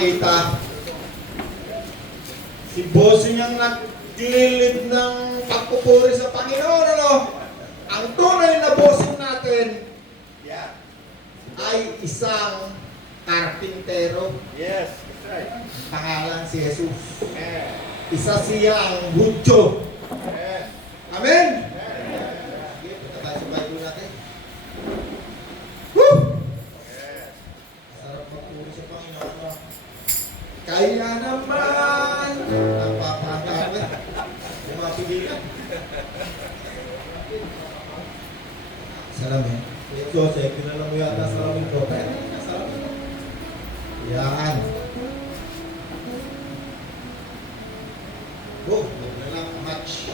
ipakita. Si Bossing ang naglilid ng pagpupuri sa Panginoon, ano? Ang tunay na bossing natin ay isang karpintero. Yes, that's right. Pangalan si Jesus. Amen. Isa siyang Hudyo. Amen. Amen? Sige, punta tayo sa Bible natin. Woo! Sarap magpuri sa Panginoon, no? Kaya naman napapangawin. Yung mga pigilan. Salamin. Joseph, kilala mo yata salamin ko. Kaya salamin ko. Yan. Oh, lang match.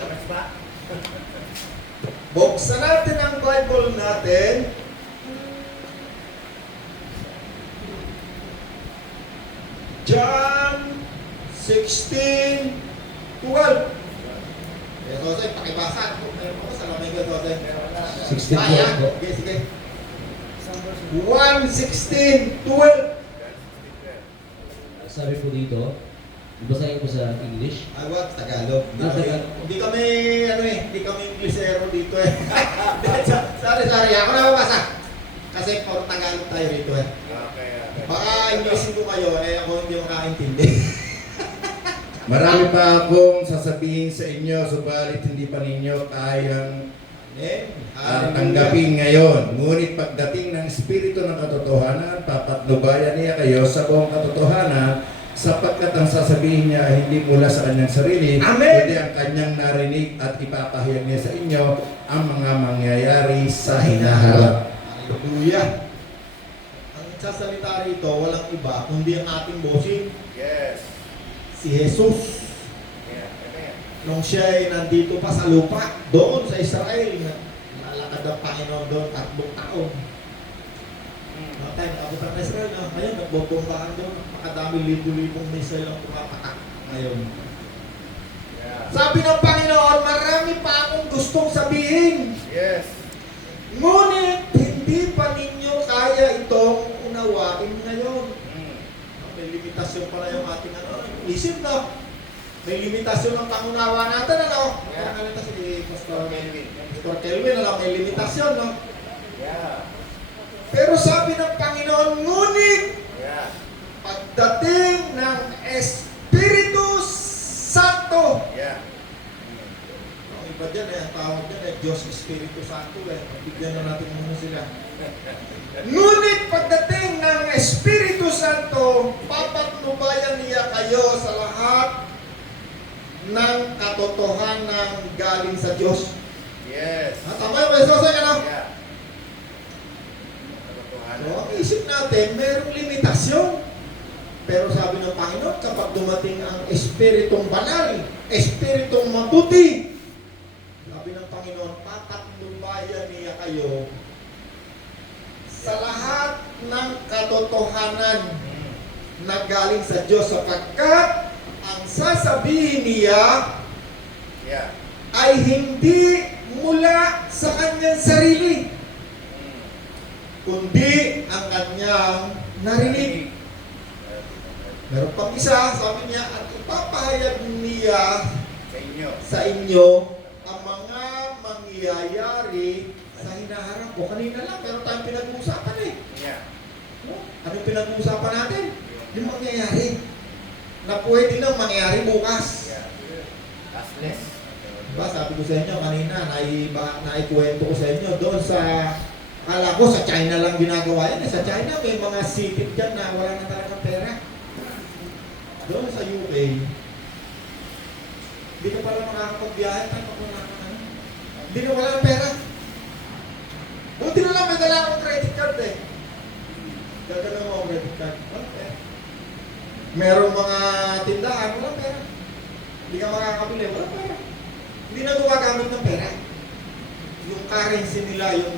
Buksan natin ang Bible natin. John 16:12. Eh, Jose, pakibasa. Meron ko salamin ko, Jose. 16:12 Kaya? po. Sige, sige. 1:16:12. Sabi po dito, basahin ko sa English. Awat, Tagalog. Tagalog. Hindi kami, hindi kami Inglesero dito eh. Sorry, ako na mabasa. Kasi for Tagalog tayo dito eh. Okay. Baka Inglesin ko kayo, eh ako hindi makaintindi. Marami pa akong sasabihin sa inyo, subalit hindi pa ninyo kayang tanggapin ngayon. Ngunit pagdating ng Espiritu ng Katotohanan, papatnubayan niya kayo sa buong katotohanan, sapagkat ang sasabihin niya ay hindi mula sa kanyang sarili, Amen! kundi ang kanyang narinig at ipapahayag niya sa inyo ang mga mangyayari sa hinaharap. Hallelujah! Ang sasalita rito, walang iba, kundi ang ating bossing, Yes. si Jesus. Yeah. Amen. Nung siya ay nandito pa sa lupa, doon sa Israel, nalakad ang Panginoon doon 3 taon. Mga tayo, naabot ang Israel na ngayon, nagbobombahan doon, makadami libo-libong missile ang pumapatak ngayon. Yeah. Sabi ng Panginoon, marami pa akong gustong sabihin. Yes. Ngunit, hindi pa ninyo kaya itong unawain ngayon. May limitasyon pala yung ating isip, no? May limitasyon ng pangunawa natin, ano? Yeah. Ano nito si Pastor Kelvin. Pastor Kelvin, ano? May limitasyon, no? Yeah. Pero sabi ng Panginoon, ngunit, Yeah. pagdating ng Espiritu Santo, Yeah. ang iba dyan, ang tawag dyan, Diyos Espiritu Santo, bigyan na natin muna sila. Ngunit pagdating ng Espiritu Santo, papatnubayan niya kayo sa lahat ng katotohanan galing sa Diyos. Yes. Tama yung Yesus, ano? Yeah. So, ang isip natin, mayroong limitasyon. Pero sabi ng Panginoon, kapag dumating ang Espiritong Banal, Espiritong Mabuti, sabi ng Panginoon, papatnubayan niya kayo sa lahat ng katotohanan na galing sa Diyos, sapagkat ang sasabihin niya Yeah. ay hindi mula sa kanyang sarili, kundi ang kanyang narinig. Meron pang isa, sabi niya, at ipapahayag niya Sa inyo. sa inyo ang mga mangyayari sa hinaharap. O kanina lang, meron tayong pinag-uusapan eh. Yeah. Anong pinag-uusapan natin? Yung mangyayari. Na pwede nang mangyayari bukas. Yeah. Cashless. Diba, sabi ko sa inyo kanina, naikwento ko sa inyo doon sa, akala ko sa China lang ginagawa yan. Sa China may mga city dyan na wala na talagang pera. Doon sa UK, hindi ka pala makakapagbiyahe, hindi na wala ng pera. Buti na lang may dala akong credit card eh. Gagana mo ang credit card. Walang pera. Merong mga tindahan, walang pera. Hindi ka makakabili, walang pera. Hindi na gumagamit ng pera. Yung currency nila, yung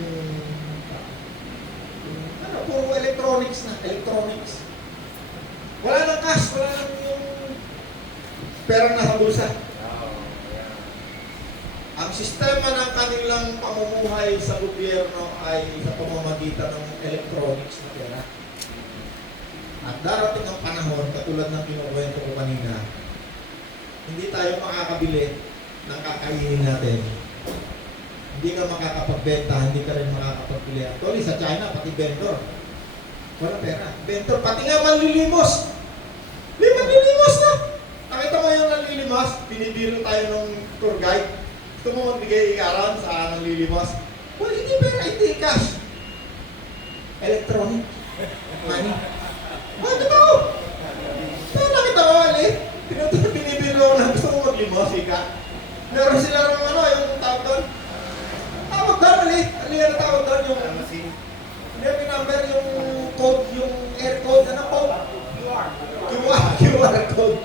puro electronics na, electronics. Wala nang cash, wala nang yung pera nasa bulsa. Oh, yeah. Ang sistema ng kanilang pamumuhay sa gobyerno ay sa pamamagitan ng electronics na pera. At darating ang panahon, tulad ng kinukwento ko kanina, hindi tayo makakabili ng kakainin natin. Hindi ka makakapagbenta, hindi ka rin makakapagbili. Actually, sa China, pati vendor. Wala pera. Vendor, pati nga manlilimos. May manlilimos na. Nakita mo yung nanlilimos, binibiro tayo ng tour guide. Gusto mo magbigay ikaran sa nanlilimos? Well, hindi pera, hindi cash. Electronic money. Di ba ko? Pero nakita mo, binibiro ko na gusto mo maglimos, ika. Meron sila ng yung tawag doon. Tawag doon, ali na tawag doon yung Machine. may number, yung code, yung air code, ano code? QR code.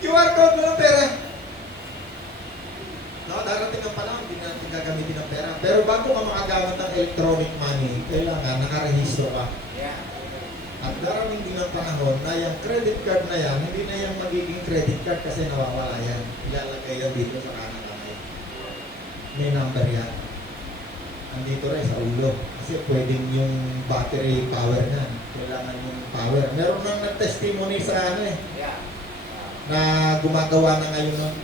QR code mo ng pera. No, darating ang panahon, hindi natin gagamitin ng pera. Pero bago ka makagamit ng electronic money, kailangan nakarehistro ka. Yeah. At darating din ang panahon na yung credit card na yan, hindi na yan magiging credit card kasi nawawala yan. Ilalagay yan dito sa kanang kamay. May number yan. Andito rin sa ulo. Kasi pwedeng yung battery power niyan. Kailangan yung power. Meron nang nag-testimony sa Yeah. na gumagawa na ngayon nun.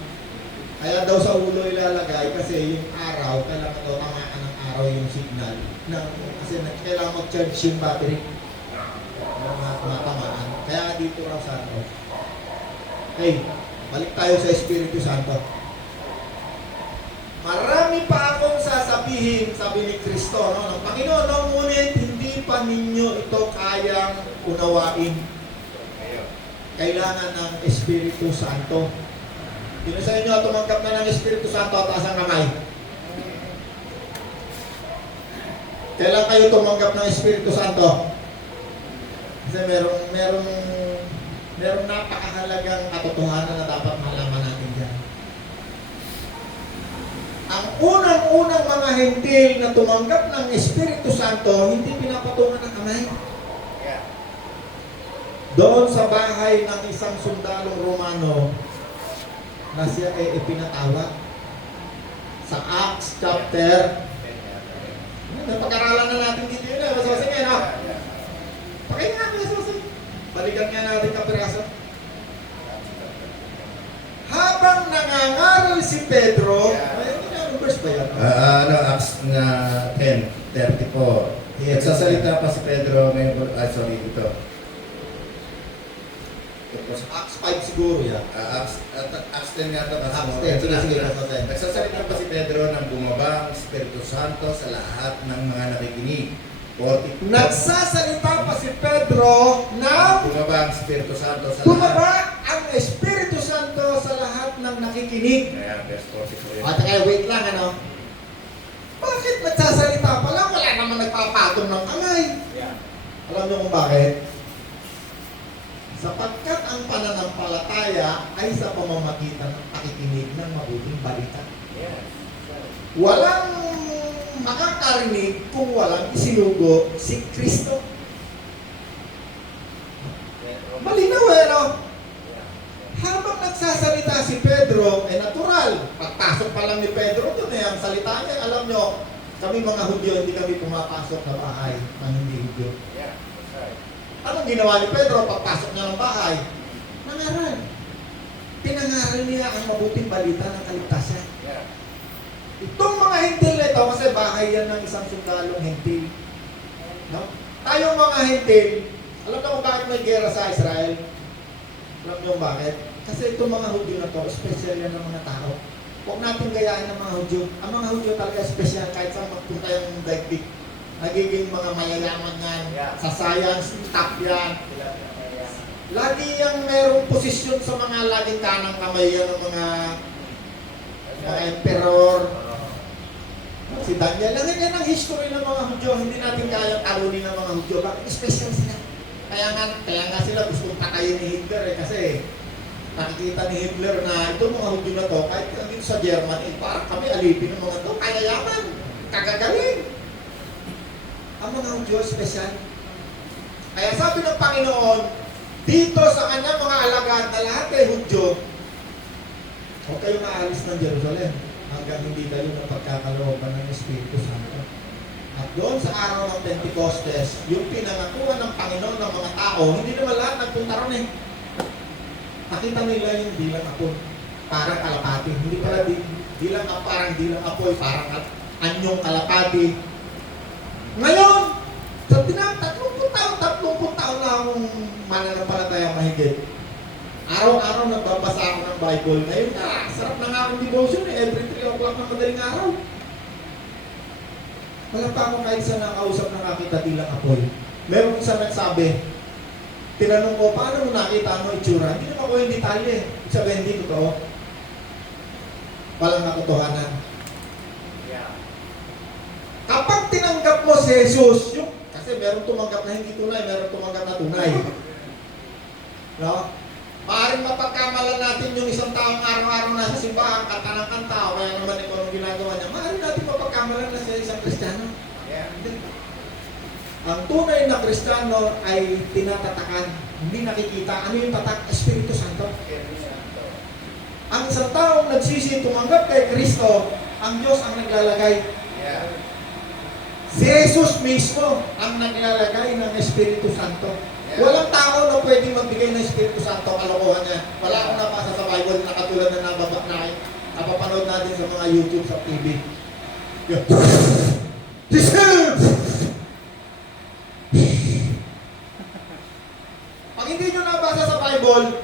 Kaya daw sa ulo ilalagay kasi yung araw, kailangan daw tamaan ng araw yung signal. Kasi kailangan mag-charge yung battery. Matamaan. Kaya nga dito raw sa ano. Okay, balik tayo sa Espiritu Santo. Marami pa akong sasabihin, sabi ni Kristo, no, ng Panginoon, no, ngunit hindi pa ninyo ito kayang unawain. Ngayon. Kailangan ng Espiritu Santo. Sino sa inyo tumanggap na ng Espiritu Santo at taas ang kamay? Kailan kayo tumanggap ng Espiritu Santo? Kasi merong napakahalagang katotohanan na dapat malaman natin dyan. Ang unang-unang mga hentil na tumanggap ng Espiritu Santo, hindi pinapatungan ng kamay. Yeah. Doon sa bahay ng isang sundalong Romano na siya ay ipinatawag sa Acts chapter. Napag-aralan na natin dito yun. Masasing yan, ha? Pakinggan nga, masasing. Balikan nga natin kapiraso. Habang nangangaral si Pedro, anong verse ba yan? Acts na 10:34. Nagsasalita pa si Pedro ngayon. Ito. Acts 5 siguro yan. Acts 10 nga ito. Acts 10, sige, sige. Nagsasalita pa si Pedro ng bumaba ang Espiritu Santo sa lahat ng mga nakikinig. 42. Nagsasalita pa si Pedro na Bumaba ang Espiritu Santo sa lahat. bumaba ang Espiritu Santo sa lahat ng nakikinig. Ayan, verse 44. At wait lang, ano? Bakit nagsasalita pa lang? Wala naman nagpapatong ng kamay. Yeah. Alam niyo kung bakit? Sapagkat ang pananampalataya ay sa pamamagitan ng pakikinig ng mabuting balita. Yes. Walang makakarinig kung walang isinugo si Kristo. Malinaw no? Yeah. Habang nagsasalita si Pedro, natural. Pagpasok pa lang ni Pedro, doon ang salita niya. Alam nyo, kami mga Hudyo, hindi kami pumapasok na bahay ng hindi Hudyo. Yeah. That's right. Anong ginawa ni Pedro pagpasok niya ng bahay? Nangaral. Pinangaral niya ang mabuting balita ng kaligtasan. Yeah. Itong mga hentil na ito, kasi bahay yan ng isang sundalong hentil. No? Tayong mga hentil, alam na kung bakit may gera sa Israel? Alam niyo bakit? Kasi itong mga Hudyo na to, special yan ng mga tao. Huwag natin gayahin ng mga Hudyo. Ang mga Hudyo talaga special kahit saan magpunta yung daigdig. Nagiging mga mayayaman yan. Yeah. Sa science, top yan. Yeah. Lagi yung merong posisyon sa mga laging kanang kamay yan ng mga emperor. Si Daniel, lang yan ang history ng mga Hudyo. Hindi natin kayang talunin ng mga Hudyo. Bakit special sila? Kaya nga sila gustong patayin ni Hitler kasi nakikita ni Hitler na itong mga Hudyo na to, kahit dito sa Germany, parang kami alipin ng mga to, kaya yaman, kagagaling. Ang mga Hudyo special. Kaya sabi ng Panginoon, dito sa kanyang mga alagad na lahat ay Hudyo, huwag kayong aalis ng Jerusalem hanggang hindi kayo napagkakalooban ng Espiritu Santo. At doon sa araw ng Pentecostes, yung pinangakuan ng Panginoon ng mga tao, hindi naman lahat nagpunta ron eh. Nakita nila yung dilang apoy, parang kalapati. Hindi pala dilang parang dilang apoy, parang anyong kalapati. Ngayon, sa 30 taon na akong mananampalataya mahigit. Araw-araw nagbabasa ako ng Bible. Ngayon na, sarap na nga akong devotion eh. Every 3 o'clock ng madaling araw. Wala pa ako kahit sa nakausap na nakita dilang apoy. Meron isa nagsabi, tinanong ko, paano mo nakita ano itsura? Hindi naman ko yung detalye. Sabi, hindi totoo. Walang katotohanan. Yeah. Kapag tinanggap mo si Jesus, yung, kasi meron tumanggap na hindi tunay, meron tumanggap na tunay. No? Maaaring mapagkamalan natin yung isang taong araw-araw na sa simbahan, kanta ng kanta, o kaya naman ikaw ang ginagawa niya. Maaaring natin mapagkamalan na sa isang Kristiyano. Yeah. Ang tunay na Kristiyano ay tinatatakan, hindi nakikita. Ano yung tatak? Espiritu Santo. Ang isang taong nagsisi, tumanggap kay Kristo, ang Diyos ang naglalagay. Yeah. Si Jesus mismo ang naglalagay ng Espiritu Santo. Walang tao na pwedeng magbigay ng Espiritu Santo, kalokohan niya. Wala akong nabasa sa Bible na katulad na napapanood natin sa mga YouTube, sa TV. Pag hindi nyo nabasa sa Bible,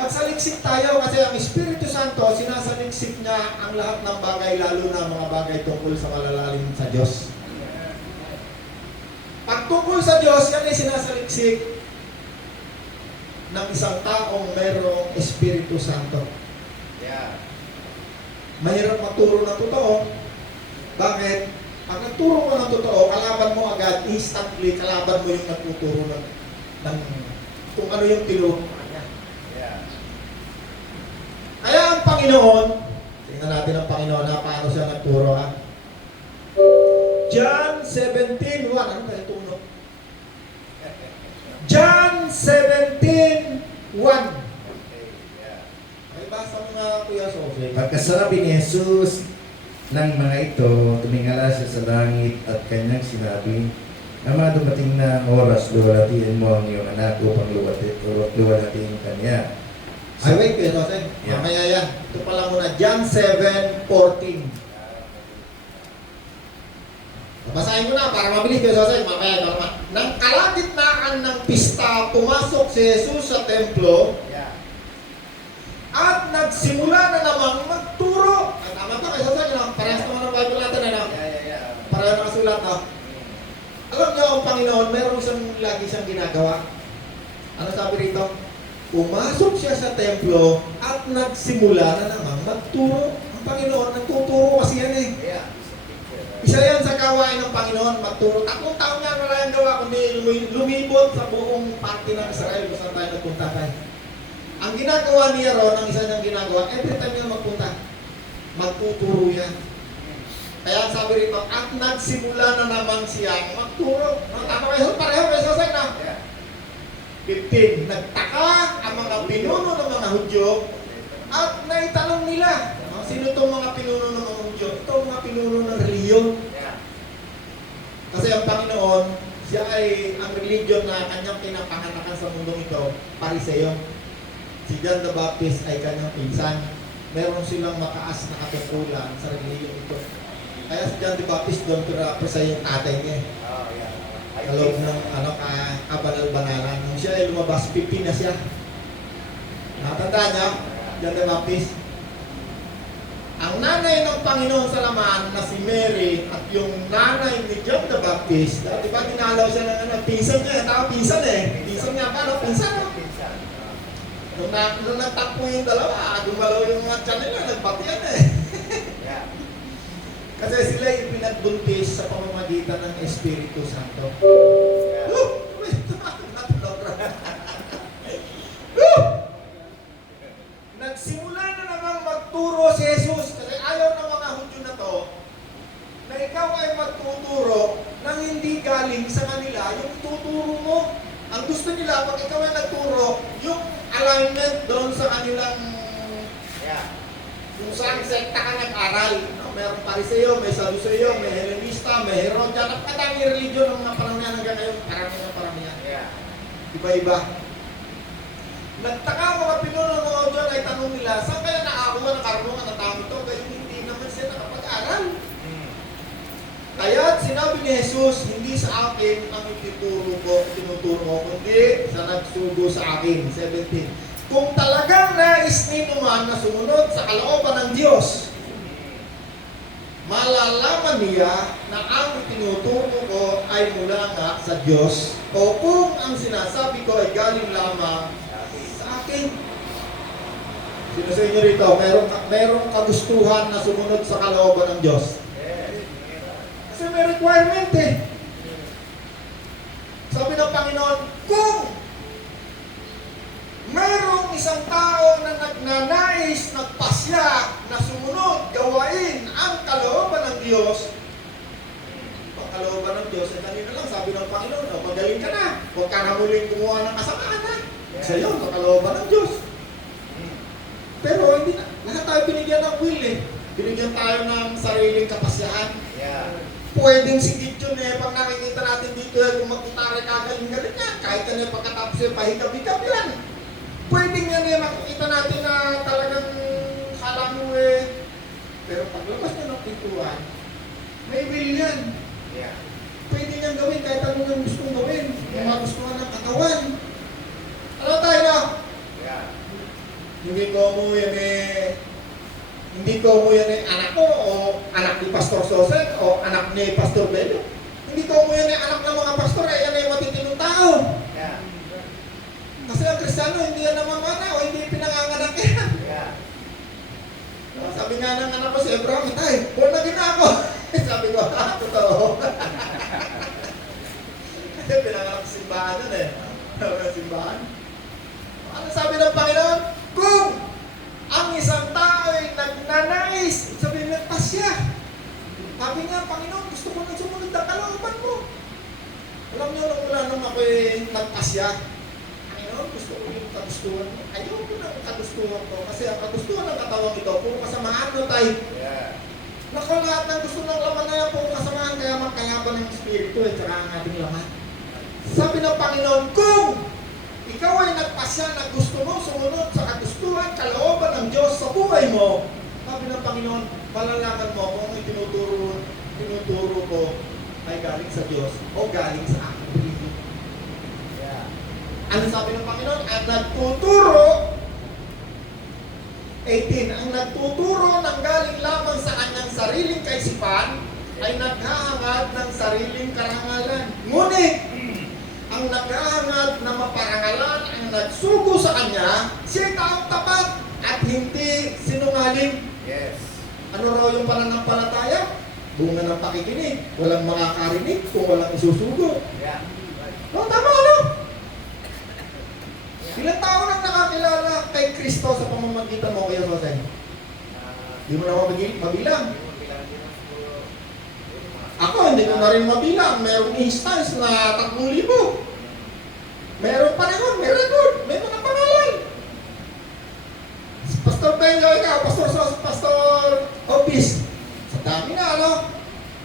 magsaliksik tayo kasi ang Espiritu Santo, sinasaliksik niya ang lahat ng bagay, lalo na mga bagay tungkol sa malalalim sa Diyos. Pag tungkol sa Diyos, yan ay sinasaliksik ng isang taong mayroong Espiritu Santo. Yeah. Mahirap magturo ng totoo. Bakit? Pag nagturo mo ng totoo, kalaban mo agad, instantly, kalaban mo yung nagtuturo ng kung ano yung tinuro niya. Yeah. Kaya ang Panginoon, tingnan natin ang Panginoon na paano siya nagturo ha. John 17:1. Ano ba ito? John 17:1. Okay. Yeah. Ay, basa mo nga, Kuya Sofie. Pagkasabi ni Jesus ng mga ito, tumingala siya sa langit at kanyang sinabi, Ama, dumating na ang oras, luwalhatiin mo ang iyong anak upang luwalhatiin kanya. Ay, wait, Kuya Sofie. Yeah. Mamaya yan. Ito pala muna. John 7:14. Basahin ko na para mabilis Kuya Sofie. Mamaya naman. Nang kalagitnaan ng pista, pumasok si Jesus sa templo Yeah. at nagsimula na namang magturo. Ay, tama ba Kuya Sofie? Parehas naman ang Bible natin. Ano? Yeah. Pareho nakasulat. No? Alam niyo, ang Panginoon, meron lagi siyang ginagawa. Ano sabi rito? Pumasok siya sa templo at nagsimula na namang magturo. Ang Panginoon, nagtuturo kasi yan eh. Yeah. Isa yan sa gawain ng Panginoon, magturo. 3 taon yan, wala yung gawa, kundi lumibot sa buong parte ng Israel kung saan tayo nagpunta tayo. Ang ginagawa niya ron, ang isa niyang ginagawa, every time niya magpunta, magtuturo yan. Kaya sabi rito, at nagsimula na naman siyang magturo. Tama kayo, pareho, may sasay na. Yeah. 15. Nagtaka ang mga pinuno ng mga Hudyo at naitanong nila, sino itong mga pinuno ng mga Hudyo? Ito mga pinuno ng reliyon. Yeah. Kasi ang Panginoon, siya ay ang religion na kanyang pinapanganakan sa mundong ito, Pariseo. Si John the Baptist ay kanyang pinsan. Meron silang mataas na katungkulan sa religion ito. Kaya si John the Baptist doon sa yung tatay niya. Oh, yeah. Sa loob ng kabanal-banalan. Nung siya ay lumabas, 15 na siya. Nakatanda niya, John the Baptist. Ang nanay ng Panginoon sa laman na si Mary at yung nanay ni John the Baptist, di ba dinalaw siya ng pinsan niya, tao pinsan eh. Pinsan niya ba? No? Pinsan no? Pinsan. Nung nagtakpo yung dalawa, gumalaw yung mga tiyan nila, nagbatian eh. Yeah. Kasi sila yung pinagbuntis sa pamamagitan ng Espiritu Santo. Yeah. Woo! Nagsimula na namang magturo si Jesus kasi ayaw ng mga Hudyo na to na ikaw ay magtuturo nang hindi galing sa kanila yung tuturo mo. Ang gusto nila pag ikaw ay nagturo, yung alignment doon sa kanilang Yeah. kung saan sekta ka nag-aral. No? Merong Pariseo, may Saduseo, may Helenista, may Herodian. Napakadami religion ng mga panahon yan hanggang ngayon. Paramihan. Yeah. Iba-iba. Nagtaka ang mga pinuno ng mga Diyan ay tanong nila, saan kaya nakakuha ng karunungan ng tao ito? Kaya hindi naman siya nakapag-aral. Kaya sinabi ni Jesus, hindi sa akin ang tinuturo ko, kundi sa nagsugo sa akin. 17. Kung talagang nais nino man na sumunod sa kalooban ng Diyos, malalaman niya na ang tinuturo ko ay mula nga sa Diyos, o kung ang sinasabi ko ay galing lamang sa akin. Sino sa inyo rito, merong kagustuhan na sumunod sa kalooban ng Diyos? Kasi may requirement eh. Sabi ng Panginoon, kung mayroong isang tao na nagnanais, nagpasya, na sumunod, gawain ang kalooban ng Diyos, ang kalooban ng Diyos, ay kanina lang, sabi ng Panginoon, magaling ka na, huwag ka na muling gumawa ng kasamaan na. Isa yun, sa kalooban ng Diyos. Pero hindi na, lahat tayo binigyan ng will eh. Binigyan tayo ng sariling kapasyahan. Yeah. Pwedeng si Gideon eh, pag nakikita natin dito eh, kung magkutari kagaling-galing yan, kahit ano yung pagkatapos yung pahigab-higab yan. Pwedeng yan eh, makikita natin na talagang kala mo eh. Pero paglabas niya ng pintuan, may will yan. Yeah. Pwede niyang gawin kahit ano yung gustong gawin. Yung magustuhan ng katawan. Ano tayo na? Yeah. Hindi ko mo yan anak ko o anak ni Pastor Sosen o anak ni Pastor Bello. Hindi ko mo yan anak ng mga pastor, yan ay matitinong tao. Yeah. Kasi ang Kristiyano, hindi yan namamana o hindi pinanganganak yan. Yeah. Sabi nga ng anak ko si Abraham, tay, born again na ako. Sabi ko, totoo. Kasi pinanganak sa simbahan nun eh. Simbahan. Ano sabi ng Panginoon? Kung ang isang tao ay nagnanais, sabihin ng pasya. Sabi nga, Panginoon, gusto ko nang sumunod ang kalooban mo. Alam niyo, nung mula nung ako'y nagpasya, Panginoon, gusto ko yung kagustuhan mo. Ayoko na ang kagustuhan ko. Kasi ang kagustuhan ng katawang ito, puro kasamaan mo tayo. Yeah. Naku, lahat ng gusto ng laman na yan, puro kasamaan, kaya magkayaban ng Espiritu at saka ang ating laman. Sabi ng Panginoon, kung ikaw ay nagpasya na gusto mo sumunod sa kagustuhan, kalooban ng Diyos sa buhay mo, sabi ng Panginoon, malalaman mo kung yung tinuturo ko ay galing sa Diyos o galing sa aking religion. Yeah. Ano sabi ng Panginoon? Ang nagtuturo, 18, ang nagtuturo ng galing lamang sa kanyang sariling kaisipan ay naghahangad ng sariling karangalan. Ngunit, ang naghahangad na maparangalan ang nagsugo sa kanya, siya'y taong tapat at hindi sinungaling. Yes. Ano raw yung pananampalataya? Bunga ng pakikinig. Walang makakarinig kung walang isusugo. Yeah. No, tama ano? Ilang taon nang nakakilala kay Kristo sa pamamagitan mo, Kuya Jose? Di mo na mabilang. Ako, hindi ko na rin mabilang. Merong instance na 3,000. Merong panahon, may record, may mga pangalan. Pastor Benjo, ikaw, Pastor Opis. Sa dami na, ano?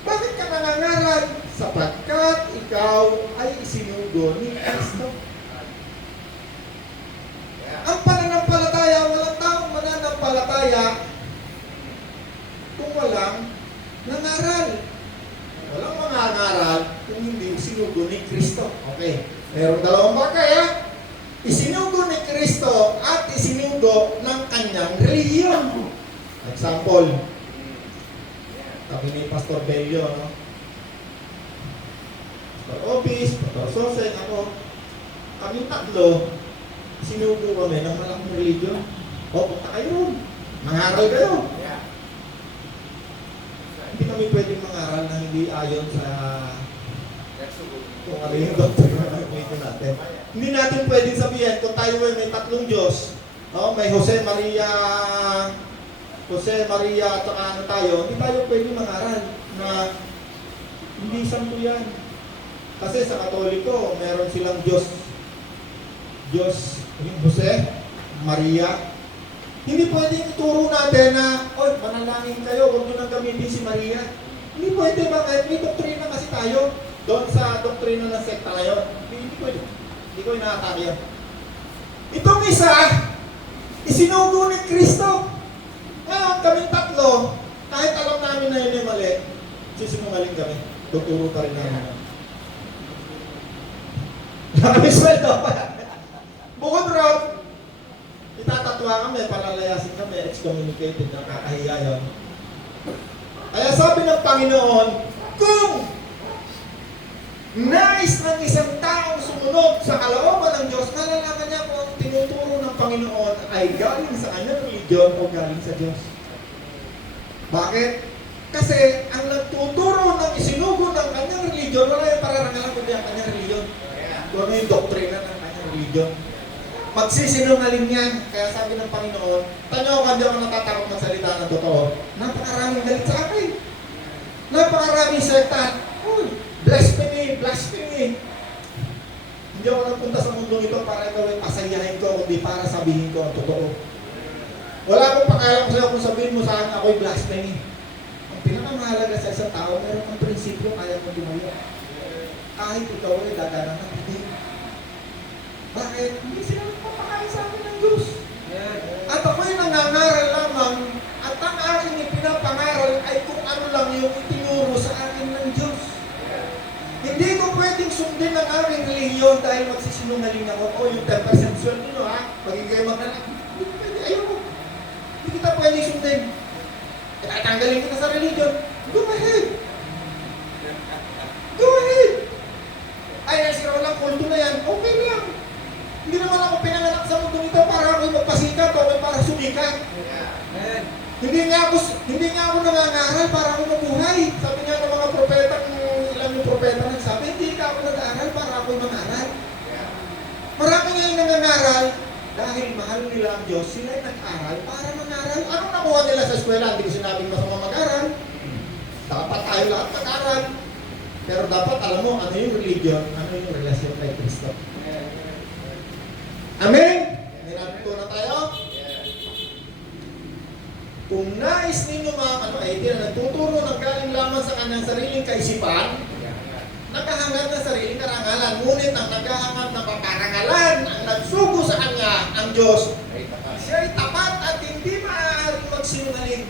Bakit ka nangangaral? Sapagkat ikaw ay isinugo ni Kristo. Ang pananampalataya, walang taong mananampalataya kung walang nangaral. Walang mangangaral kung hindi sinugo ni Kristo. Okay. Merong dalawang bagay ha. Isinugo ni Kristo at isinugo ng kanyang relihiyon. Example. Sabi ni Pastor Bello, no? Pastor Opis, Pastor Sosen, ako. Kami tatlo, sinugo kami ng malaking relihiyon. O, punta kayo ron. Mangaral kayo. Yeah. Hindi kami pwedeng mangaral na hindi ayon sa kung ano yung Yeah. doctrine na religion natin. Hindi natin pwedeng sabihin kung tayo ay may tatlong Diyos, may Jose Maria at saka ano tayo, hindi tayo pwedeng mangaral na hindi santo yan. Kasi sa Katoliko, meron silang Diyos yung Jose, Maria, Hindi pwedeng ituro natin na, oy, manalangin kayo, huwag nyo nang gamitin si Maria. Hindi pwede, bakit? May doktrina kasi tayo doon sa doktrina ng sekta ngayon. Hindi pwede. Hindi ko inaatake yan. Itong isa, isinugo ni Kristo. Ngayon, kaming tatlo, kahit alam namin na yun ay mali, sisinungaling kami. Tuturo pa rin namin. Kami sweldo pa. Bukod ron, itatatwa kami, palalayasin kami, excommunicated, nakakahiya yun. Kaya sabi ng Panginoon, kung nais ng isang taong sumunod sa kalooban ng Diyos, nalalaman niya kung ang tinuturo ng Panginoon ay galing sa kanyang religion o galing sa Diyos. Bakit? Kasi ang nagtuturo ng isinugo ng kanyang religion, wala yung pararangalan kundi ang kanyang religion. Kung ano yung doktrina ng kanyang religion. Magsisinungaling yan. Kaya sabi ng Panginoon, tanyo ako, hindi ako natatakot magsalita ng totoo. Napakaraming galit sa akin. Napakaraming sekta. Blasphemy, blasphemy. Hindi ako nagpunta sa mundong ito para ikaw ay pasayahin ko, kundi para sabihin ko ang totoo. Wala akong pakialam sa'yo kung sabihin mo sa akin ako'y blasphemy. Ang pinakamahalaga sa isang tao, meron kang prinsipyo, kaya mo tumayo. Kahit ikaw ay dadanan ng hindi. Bakit? Hindi sila nagpapakain sa akin ng Diyos. At ako'y nangangaral lamang at ang aking ipinapangaral ay kung ano lang yung itinuro sa akin ng Diyos. Hindi ko pwedeng sundin ang aming relihiyon dahil magsisinungaling ako. O yung 10% sweldo nyo ha, magigay magnanak. Hindi ko pwede, ayoko. Hindi kita pwedeng sundin. Tatanggalin kita sa relihiyon. Go ahead. Go ahead. Ay, nasira lang kulto na yan. Okay lang. Hindi naman ako pinanganak sa mundo nito para ako'y magpasikat o para sumikat. Hindi nga ako nangangaral para ako mabuhay. Sabi nga ng mga propeta, ilang yung propeta nagsabi, hindi ka ako nag-aaral para ako'y mag-aral. Marami nga yung nangangaral dahil mahal nila ang Diyos, sila ay nag-aral para mag-aral. Anong nakuha nila sa eskwela? Hindi ko sinabing masama mag-aral. Dapat tayo lahat mag-aral. Pero dapat alam mo, ano yung religion, ano yung relasyon kay Kristo. Amen? May natutunan tayo? Kung nais ninyo nagtuturo ng galing lamang sa kanyang sariling kaisipan, nakahangad na sariling karangalan, ngunit ang naghahangad na paparangalan, ang nagsugo sa kanya, ang Diyos, siya ay tapat at hindi maaaring magsinungaling.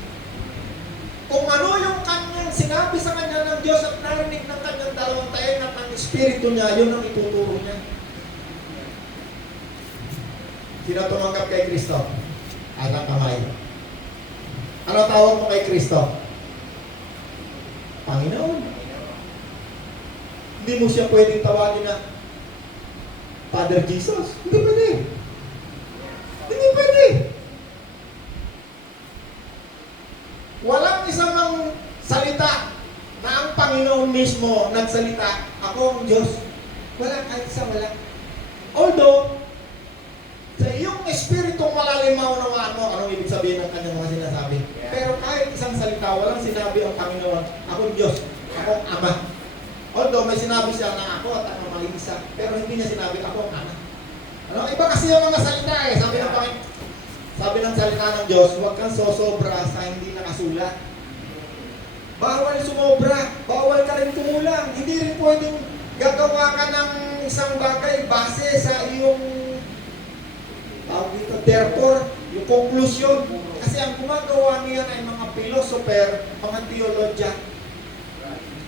Kung ano yung kanyang sinabi sa kanya ng Diyos at narinig ng kanyang dalawang taeng at ng Espiritu niya, yun ang ituturo niya. Sino tumanggap kay Kristo? At ang kamay. Ano tawag mo kay Kristo? Panginoon. Hindi mo siya pwedeng tawagin na Father Jesus. Hindi pwede. Hindi pwede. Walang isang salita na ang Panginoon mismo nagsalita, ako ang Diyos. Wala, kahit isa wala. Although, sa iyong espiritong malalim maunawaan mo, anong ibig sabihin ng kanyang mga sinasabi. Pero kahit isang salita, walang sinabi ang Panginoon, ako ang Diyos, ako ang Ama. Although may sinabi siya na ako at ang mag-iisa, pero hindi niya sinabi ako ang Ama. Ano? Iba kasi yung mga salita eh. Sabi ng salita ng Diyos, huwag kang sosobra sa hindi nakasulat. Bawal sumobra, bawal ka rin kumulang. Hindi rin pwedeng gagawa ka ng isang bagay base sa iyong therefore, yung conclusion. Kasi ang gumagawa niyan ay mga philosopher, mga theologian.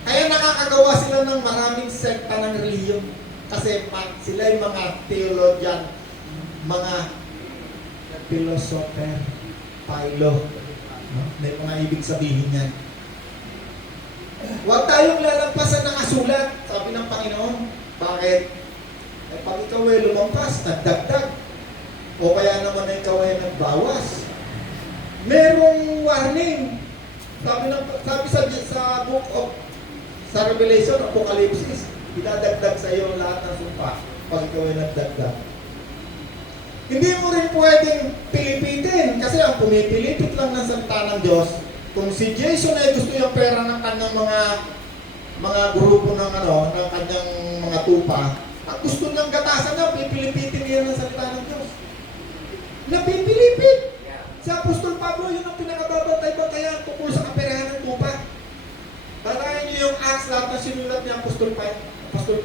Kaya nakakagawa sila ng maraming sekta ng reliyon. Kasi sila yung mga theologian, mga philosopher, philo. No? May mga ibig sabihin yan. Huwag tayong lalampasan ng kasulat, sabi ng Panginoon. Bakit? Eh, pag ikaw ay lumampas, nagdagdag. O kaya naman ay ikaw ay nagbawas. Merong warning. Sabi sa book of sa Revelation, Apocalypse, idadagdag sa iyo lahat ng sumpa pag ikaw ay nagdagdag. Hindi mo rin pwedeng pilipitin kasi ang pumipilipit lang ng salita ng Diyos. Kung si Jason ay gusto yung pera ng kanyang mga grupo ng ng kanyang mga tupa, at gusto niyang gatasan na, pipilipitin niya ng salita ng Diyos. Napipilipit. Si Apostol Pablo, yun ang pinakababantay-bantayan tungkol sa kaperahan ng tupa. Batayin niyo yung Acts, lahat na sinulat ni Apostol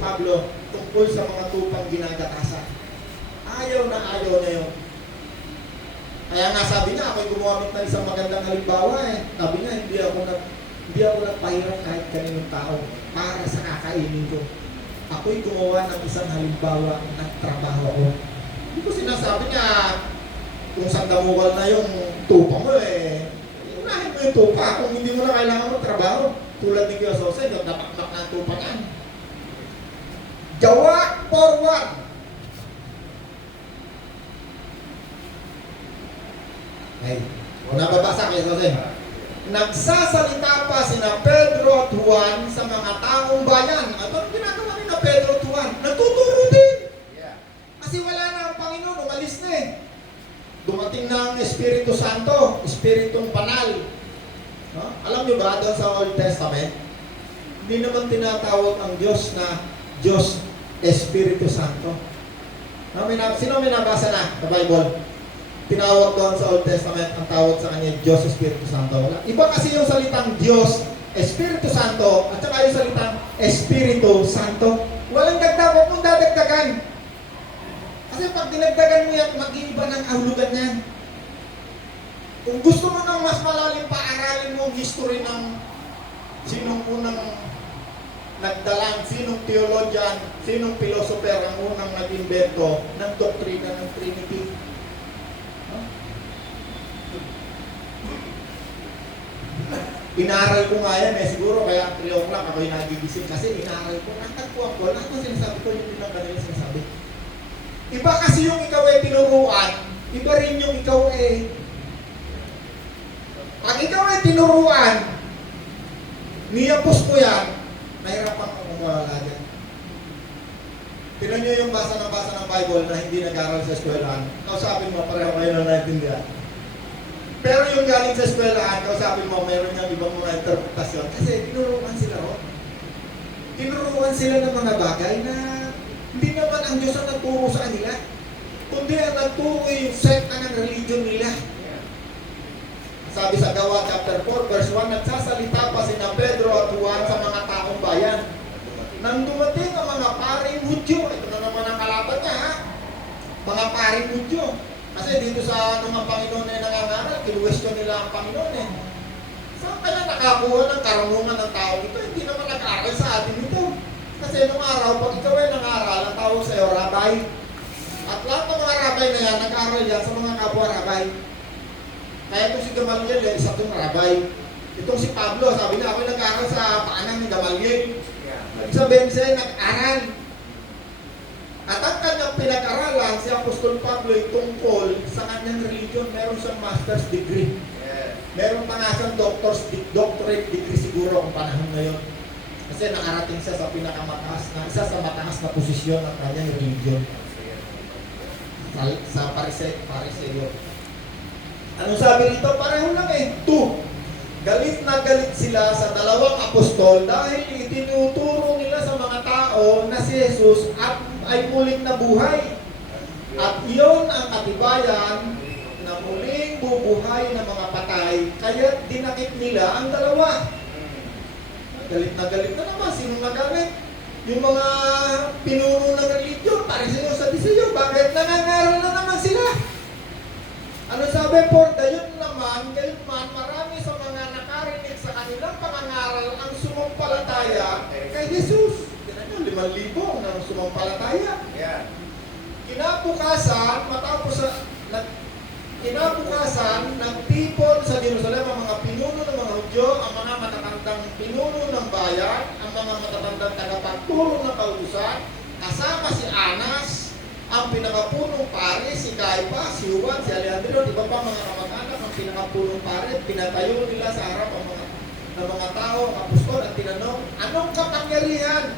Pablo tungkol sa mga tupang ginagatasan. Ayaw na yun. Kaya nga sabi niya, ako'y gumamit ng isang magandang halimbawa eh. Sabi niya, hindi ako nagpahirap kahit kaninong tao para sa kakainin ko. Ako'y gumawa ng isang halimbawa ng trabaho ko. Hindi ko sinasabi niya, kung saan damugal na yung tupa mo eh, unahin mo yung tupa kung hindi mo na kailangan magtrabaho. Tulad ni Kuya Jose, napakmak na ang tupa niyan. Jawa forward. Ay, nababasa Kuya Jose. Nagsasalita pa sina Pedro at Juan sa mga taong bayan. At ano ginagawa ni na Pedro at Juan? Nagtuturo din. Yeah. Kasi wala na ang Panginoon, umalis na eh. Dumating na ang Espiritu Santo, Espiritong Banal. No? Alam niyo ba, doon sa Old Testament, hindi naman tinatawag ang Diyos na Diyos Espiritu Santo. No, sino may nabasa na sa Bible? Tinawag doon sa Old Testament, ang tawag sa kanya, Diyos Espiritu Santo. Iba kasi yung salitang Diyos, Espiritu Santo, at saka yung salitang Espiritu Santo. Walang dagdag, huwag mong dadagdagan. Kasi pag dinagdagan mo yan, mag-iiba ng ahulugan yan. Kung gusto mo ng mas malalim pa, aralin mo ang history ng sinong unang nagdalang, sinong theologian, sinong philosopher ang unang nag-invento ng doktrina ng Trinity. Inaral ko nga yan eh, siguro kaya 3 o'clock ako'y nagigising kasi inaral ko, natagpuan ko, lahat ng sinasabi ko yung din ang kanila sinasabi. Iba kasi yung ikaw ay tinuruan, iba rin yung ikaw ay pag ikaw ay tinuruan, niyapos ko yan, nahirapan kang umawala dyan. Tignan nyo yung basa ng Bible na hindi nag-aral sa eskwelahan. Kausapin mo, pareho kayo na naintindihan. Pero yung galing sa eskwelahan, kausapin mo, meron niyang ibang mga interpretasyon. Kasi tinuruan sila ron. Tinuruan sila ng mga bagay na hindi naman ang Diyos ang nagturo sa kanila. Kundi ang nagturo yung sekta ng religion nila. Sabi sa Gawa chapter 4, verse 1, nagsasalita pa sina Pedro at Juan sa mga taong bayan. Nang dumating ang mga paring Hudyo, ito na naman ang kalaban niya ha, mga paring Hudyo. Kasi dito sa mga Panginoon ay nangangaral, kinuwestiyon nila ang Panginoon eh. Saan kaya nakakuha ng karunungan ng tao ito? Hindi naman nag-aaral sa atin ito. Kasi nung araw, pag ikaw ay nangaral, ang tawag sa'yo, rabay. At lahat ng mga rabay na yan, nag-aaral yan sa mga kapwa rabay. Kaya itong si Gamaliel, isa itong rabay. Itong si Pablo, sabi niya, ako nag-aaral sa paanan ni Gamaliel. Ibig sabihin siya, nag-aral. At ang kanyang pinag-aralan, si Apostol Pablo ay tungkol sa kanyang religion, meron siyang master's degree. Meron pa nga siyang doctorate degree siguro kung panahon ngayon. Kasi nakarating siya sa pinakamataas na, isa sa mataas na posisyon ng kanyang religion. Sa Pariseo. Anong sabi rito? Pareho lang eh. 2. Galit na galit sila sa dalawang apostol dahil itinuturo nila sa mga tao na si Jesus ay muling nabuhay. At iyon ang katibayan na muling bubuhay ng mga patay, kaya dinakip nila ang dalawa. Galit na naman. Sinong nagalit? Yung mga pinuno ng religion, Pariseo sa Diseo, bakit nangangaral na naman sila? Ano sabi po? Gayon man, marami sa mga nakarinig sa kanilang pangangaral ang sumampalataya kay Jesus. Tignan nyo, 5,000 na sumampalataya. Yeah. Kinabukasan, nagtipon sa Jerusalem ang mga pinuno ng mga Hudyo, ang mga matatandang pinuno ng bayan, ang mga matatandang tagapagturo ng kautusan, kasama si Anas, ang pinakapunong pare, si Caiaphas, si Juan, si Alejandro, iba pa mga kamag-anak, ang pinakapunong pare, pinatayo nila sa harap ng mga tao, ang apostol, at tinanong, anong kapangyarihan?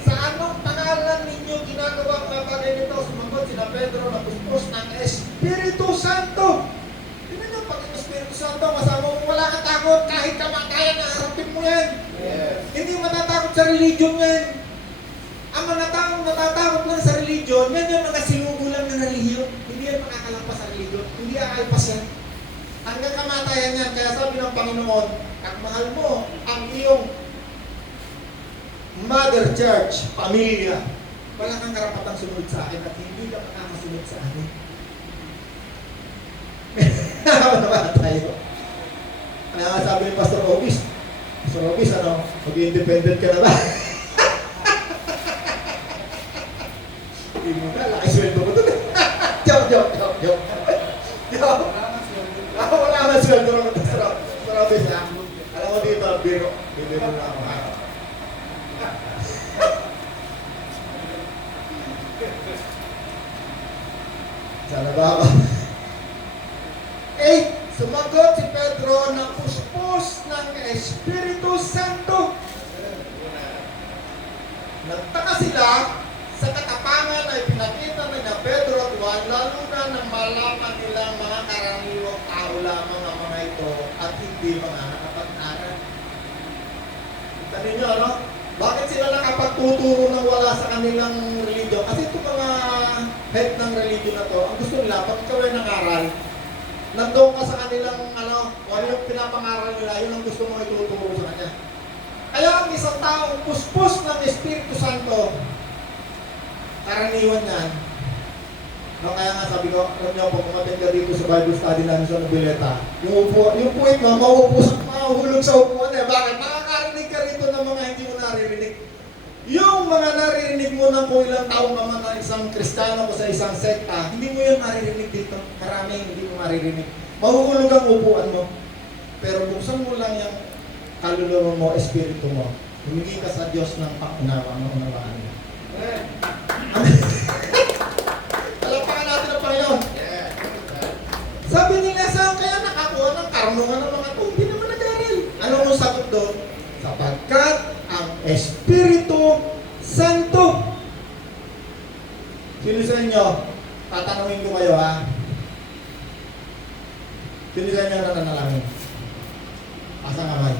Sa anong pangalan ninyo ginagawa ang mga bagay nito? Sumagot sina Pedro na puspos ng Espiritu Santo. Tingnan nyo, pag yung Espiritu Santo, kasama mo, wala kang takot, kahit kamatayan na harapin mo yan. Yes. Hindi mo matatakot sa religion yan. Ang mga taong natatakot lang sa religion, yan yung mga sinugo lang ng religion. Hindi yan makakalampas sa religion. Hindi lalagpas yan. Hanggang kamatayan yan. Kaya sabi ng Panginoon, at mahal mo ang iyong mother church, pamilya, wala kang karapatang sumunod sa akin at hindi ka makakasunod sa akin. Naman tayo. Kaya nga sabi ni Pastor Obis, ano, mag-independent ka na ba? Hindi mo ka, laki sweldo mo doon. Joke. Wala naman sweldo mo. Pastor Obis, ha? Alam mo dito, biro na ako. Ha? Sana ba ako? Sumagot si Pedro na puspos ng Espiritu Santo. Nagtaka sila sa katapangan na ipinakita ni na Pedro at Juan, lalo na nang malaman nilang mga karaniwang tao lamang ang mga ito at hindi mga nakapag-aral. Kita ninyo, ano? Bakit sila nakapagtuturo ng wala sa kanilang religion? Kasi itong mga head ng religion na to, ang gusto nila, pag ikaw ay nangaral, nandoon ka sa kanilang, kung yung pinapangaral nila, yun ang gusto mong ituturo sa kanya. Kaya ang isang taong puspos ng Espiritu Santo, karaniwan yan. No, kaya nga sabi ko, alam niyo po, kumating ka dito sa Bible study namin sa Nobileta, yung puwit mo, mahuhulog sa upuan eh. Bakit? Nakakarinig ka rito ng mga hindi mo naririnig. Yung mga naririnig mo ng kung ilang taong ka man na isang Kristiyano o sa isang sekta, hindi mo yan maririnig dito. Marami hindi mo maririnig. Mahuhulog ang upuan mo. Pero buksan mo lang yung kaluluwa mo, espiritu mo. Humingi ka sa Diyos ng pangunawa, ng unawaan mo. Amen. Talapakan natin ang Panginoon. Sabi nila, saan kaya nakakuha ng karunungan ng mga ito? Hindi naman nag-aral. Ano mo sagot doon? Sapagkat ang Espiritu Santo. Sino sa inyo? Tatanungin ko kayo, ha? Sino sa inyo nananalangin? Asang kamay?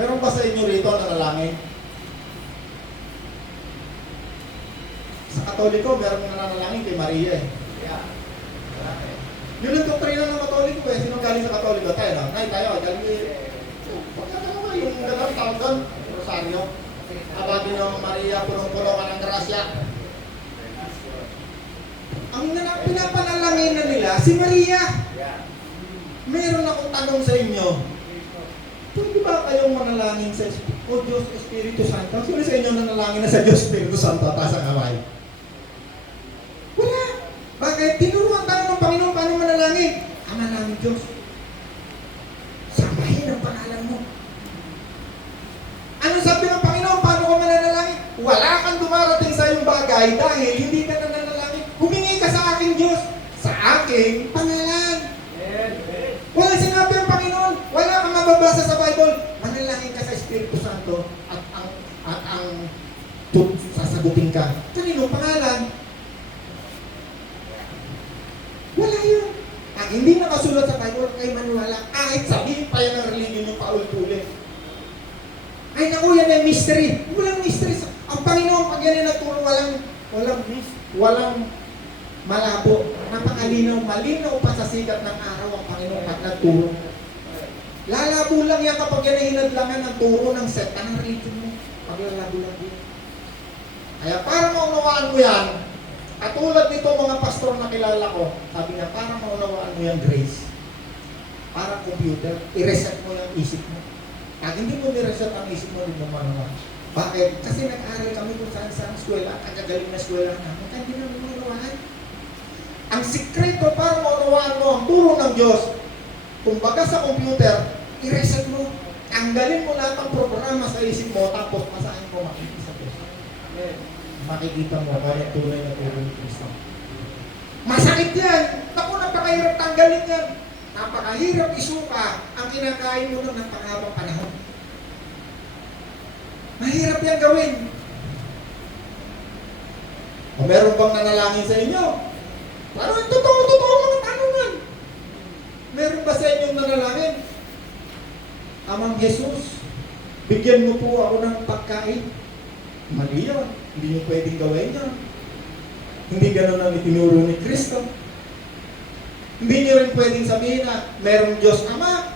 Meron ba sa inyo rito nananalangin? Sa Katoliko, meron nananalangin kay Maria eh. Yun ang doktrina ng Katoliko eh. Sino galing sa Katoliko? Tayo na. Nay, tayo. Galing pagkakalawa ka, yung dalawang taon doon, Rosario. Abagin ng Maria, punong-puno ka ng grasya. Ang pinapanalangin na nila, si Maria. Meron akong tanong sa inyo. Pwede ba kayong manalangin sa Diyos Espiritu Santo? Sino sa inyo nanalangin na sa Diyos Espiritu Santo at sa kamay? Wala. Bakit? Tinuruan tayo ng Panginoon paano manalangin. Ama namin Diyos, samahin ang pangalan mo. Ano sabi ng Panginoon? Paano ko mananalangin? Wala kang dumarating sa iyong bagay dahil hindi ka nananalangin. Humingi ka sa aking Diyos, sa aking pangalan. Wala sinabi ang Panginoon. Wala kang mababasa sa Bible. Manalangin ka sa Espiritu Santo at ang sasagutin ka. Kaninong pangalan? Wala yun. Ang hindi nakasulat sa Bible, kay maniwala. Kahit sabihin pa yan ng religion yung paulit-ulit. Ay naku, yan ay mystery. Walang mystery. Ang Panginoon, pag yan ay naturo, walang malabo. Napakalinaw, malinaw pa sa sikat ng araw ang Panginoon pag nagturo. Lalabo lang yan kapag yan ay hinadlangan ng turo ng sekta ng religion mo. Pag lalabo lang yan. Kaya para maunawaan mo yan, katulad nito mga pastor na kilala ko, sabi niya, para maunawaan mo yung grace. Para computer, i-reset mo yung isip mo. Pag hindi mo ni-reset ang isip mo, hindi mo manuwa. Bakit? Kasi nag-aral kami kung saan eskwela, kagagaling na eskwela namin, kaya hindi namin maunawaan. Ang sikreto para maunawaan mo ang turo ng Diyos, kumbaga sa computer, i-reset mo. Tanggalin mo lahat ng programa sa isip mo, tapos masahin mo makikita sa Diyos. Amen. Makikita mo kaya tunay na turo ni Kristo. Masakit yan. Naku, napakahirap tanggalin yan. Napakahirap isuka ang kinakain mo ng napakahabang panahon. Mahirap yan gawin. O meron bang nanalangin sa inyo? Parang totoo mga tanungan. Meron ba sa inyong nanalangin? Amang Jesus, bigyan mo po ako ng pagkain. Mali yun. Hindi nyo pwedeng gawin yan. Hindi ganun ang itinuro ni Kristo. Hindi nyo rin pwedeng sabihin na merong Diyos Ama,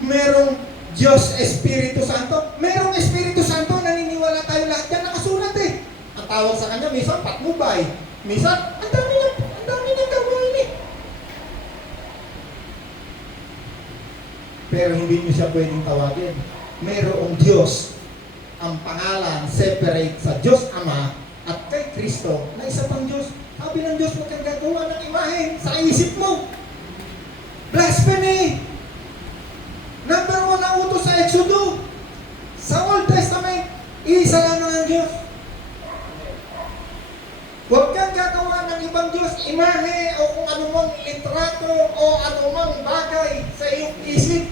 merong Diyos Espiritu Santo. Merong Espiritu Santo, naniniwala tayo lahat yan, nakasulat eh. Ang tawag sa kanya, minsan patnubay. Minsan, ang dami niyang gawin eh. Pero hindi nyo siya pwedeng tawagin. Merong Diyos, ang pangalan separate sa Diyos Ama at kay Kristo na isa pang Diyos. Sabi ng Diyos, huwag kang gagawa ng imahe sa isip mo. Blasphemy! Number 1 na utos sa Exodus. Sa Old Testament, isa lamang ang Diyos. Huwag kang gagawa ng ibang Diyos, imahe o kung anumang litrato o anumang bagay sa iyong isip.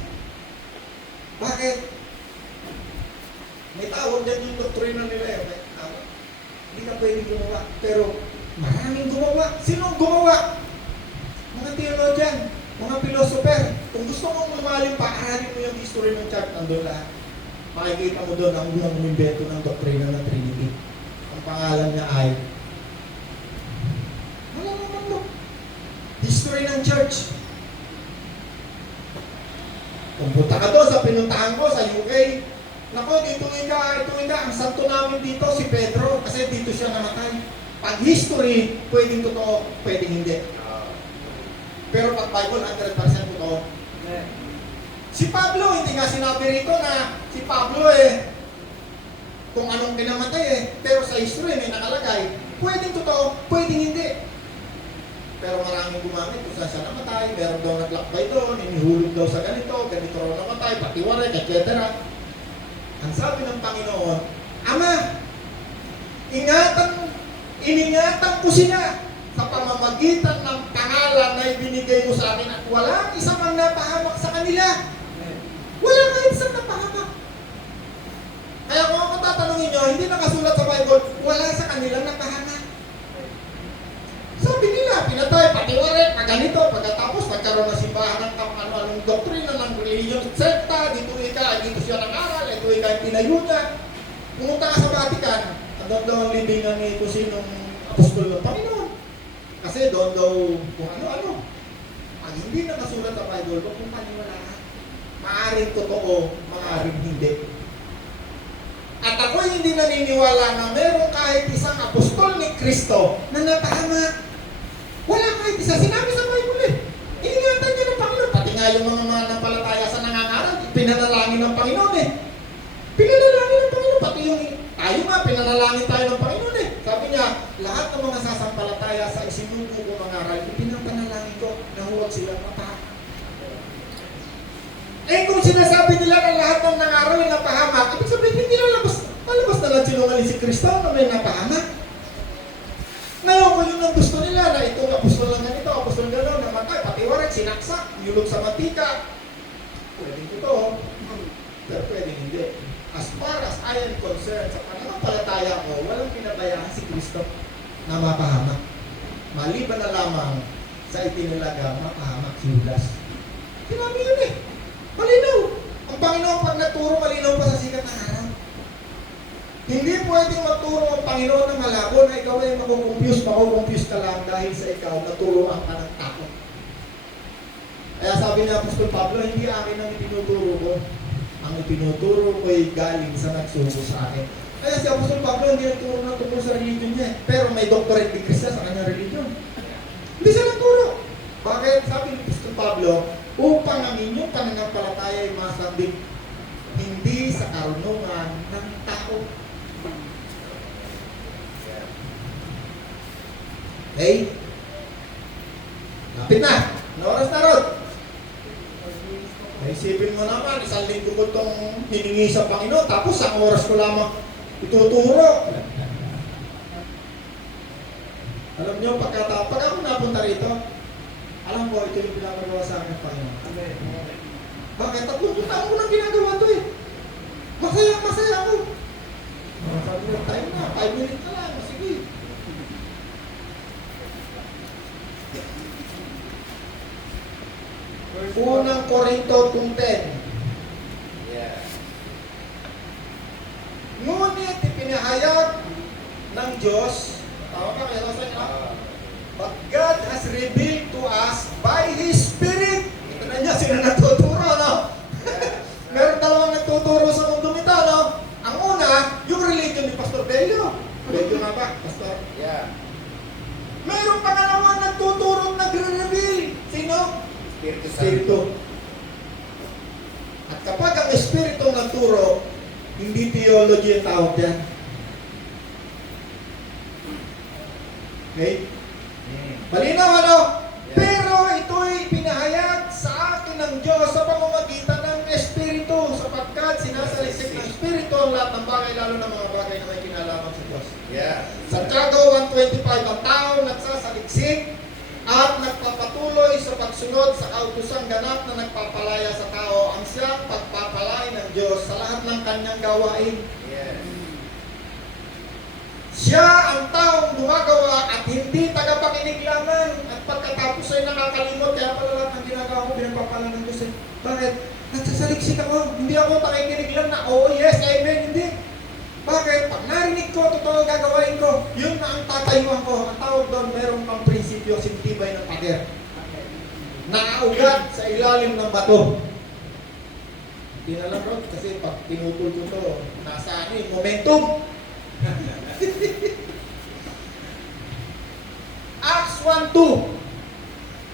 Bakit? May tawag dyan yung doktrina nila eh. May tawag. Hindi ka pwedeng gumawa. Pero maraming gumawa. Sinong gumawa? Mga theologian, mga philosopher. Kung gusto mong lumalim pa, aralin mo yung history ng church, nandun lahat. Makikita mo doon ang unang umimbento ng doktrina ng Trinity. Ang pangalan niya ay wala naman mo. History ng church. Kung punta ka doon sa pinuntahan ko sa UK, nako, ito nga, ang santo namin dito, si Pedro, kasi dito siya namatay. Pag history, pwedeng totoo, pwedeng hindi. Pero pag Bible, 100% totoo. Si Pablo, hindi nga sinabi rito na si Pablo kung anong kinamatay pero sa history may nakalagay, pwedeng totoo, pwedeng hindi. Pero maraming gumamit kung saan siya namatay, meron daw naglakbay doon, inihulog daw sa ganito raw namatay, patiwaray, etc. Ang sabi ng Panginoon, Ama, iningatan ko sila sa pamamagitan ng pangalan na ibinigay mo sa akin at walang isang ang napahamak sa kanila. Wala kahit isang napahamak. Kaya kung ako tatanungin nyo, hindi nakasulat sa Bible, wala sa kanilang napahamak. Sabi nila, pinatay, patiwaray, ganito, pagkatapos nagkaroon ng simbahan ng anong doktrina ng religion, sekta, dito siya nag-aral, ito yung tinayo niya. Pumunta ka sa Vatican, andun daw ang libingan ni Kusinong apostol ng Panginoon. Kasi doon daw kung ano-ano. Ang hindi nakasulat sa Bible, huwag mong paniwalaan. Maaring totoo, maaring hindi. At ako'y hindi naniniwala na meron kahit isang apostol ni Kristo na napahamak. Wala kahit isa. Sinabi sa Bible ingatan niya ng Panginoon. Pati nga yung mga manampalataya sa nangangaral, pinanalangin ng Panginoon Pinanalangin ng Panginoon. Pati yung tayo nga, pinanalangin tayo ng Panginoon Sabi niya, lahat ng mga sasampalataya sa isinugo ko mangaral, ipinapanalangin ko na huwag silang mapahamak. Kung sinasabi nila na lahat ng nangaral ay napahamak, ibig sabihin hindi lalabas na lang sinungaling si Kristo na may napahamak. Ngayon, kung yun ang gusto nila na itong apostol lang ganito, apostol gano'n, namatay, patiwarik, sinaksak, yulog sa mantika, pwedeng totoo, pero pwedeng hindi. As far as I am concerned, sa pananampalataya ko, walang pinabayaan si Kristo na mapahamak. Maliban na lamang sa itinilaga, mapahamak si Judas. Sinabi yun malinaw. Ang Panginoon pag naturo, malinaw pa sa sikat ng araw. Hindi pwedeng maturo ang Panginoon ng malabo na ikaw ay makukumpuse ka lang dahil sa ikaw naturuan ka ng takot. Kaya sabi ni Apostol Pablo, hindi akin ang itinuturo ko. Ang itinuturo ko ay galing sa nagsugo sa akin. Kaya si Apostol Pablo hindi nagturo na tungkol sa religion niya. Pero may doctorate degree siya sa kanyang religion. Hindi siya nagturo. Bakit? Sabi ni Apostol Pablo, upang ang inyong pananampalataya ay masabing hindi sa karunungan ng tao. Okay? Lapit na. Oras na ron. Naisipin mo naman, isang linggo ko itong hiningi sa Panginoon, tapos ang oras ko lamang ituturo. Alam nyo, pag ako napunta rito, alam ko, ito yung pinapagawa sa akin ng Panginoon. Bakit? 30 taon ko nang ginagawa ito Masaya ako. Sabi ko, time na, 5 minutes na lang, sige. Unang Korinto 2:10. Yeah. Ngunit ipinahayag ng Diyos, tama ka, kaya sa inyo? But God has revealed to us Espiritu Santo. Espiritu. At kapag ang Espiritu nagturo, hindi theology ang tawag yan. Okay? Malinaw ano? Pero ito'y pinahayag sa akin ng Diyos sa pamamagitan ng Espiritu sapagkat sinasaliksik ng Espiritu ang lahat ng bagay, lalo na mga bagay na may kinalaman sa Diyos. Yeah. Santiago 1.25, ang tao nagsasaliksik at nagpapatuloy sa pagsunod sa kautosang ganap na nagpapalaya sa tao ang siyang pagpapalay ng Diyos sa lahat ng kanyang gawain. Yeah. Siya ang taong gumagawa at hindi tagapakinig lamang at pagkatapos ay nakakalimot kaya pala lahat ng ginagawa ko pinagpapala ng Diyos. Bakit? Nagsasaliksik ako. Hindi ako takikinig lang na oh yes, amen, hindi. Bakit? Pag narinig ko, totoo gagawin ko. Yun na ang tatayuan ko. Ang tawag doon, meron pang prinsipyo, sintibay ng pader. Nakaugat sa ilalim ng bato. Hindi na lang bro, kasi pag pinutol ko to, nasa ano yung momentum. Acts 1:2.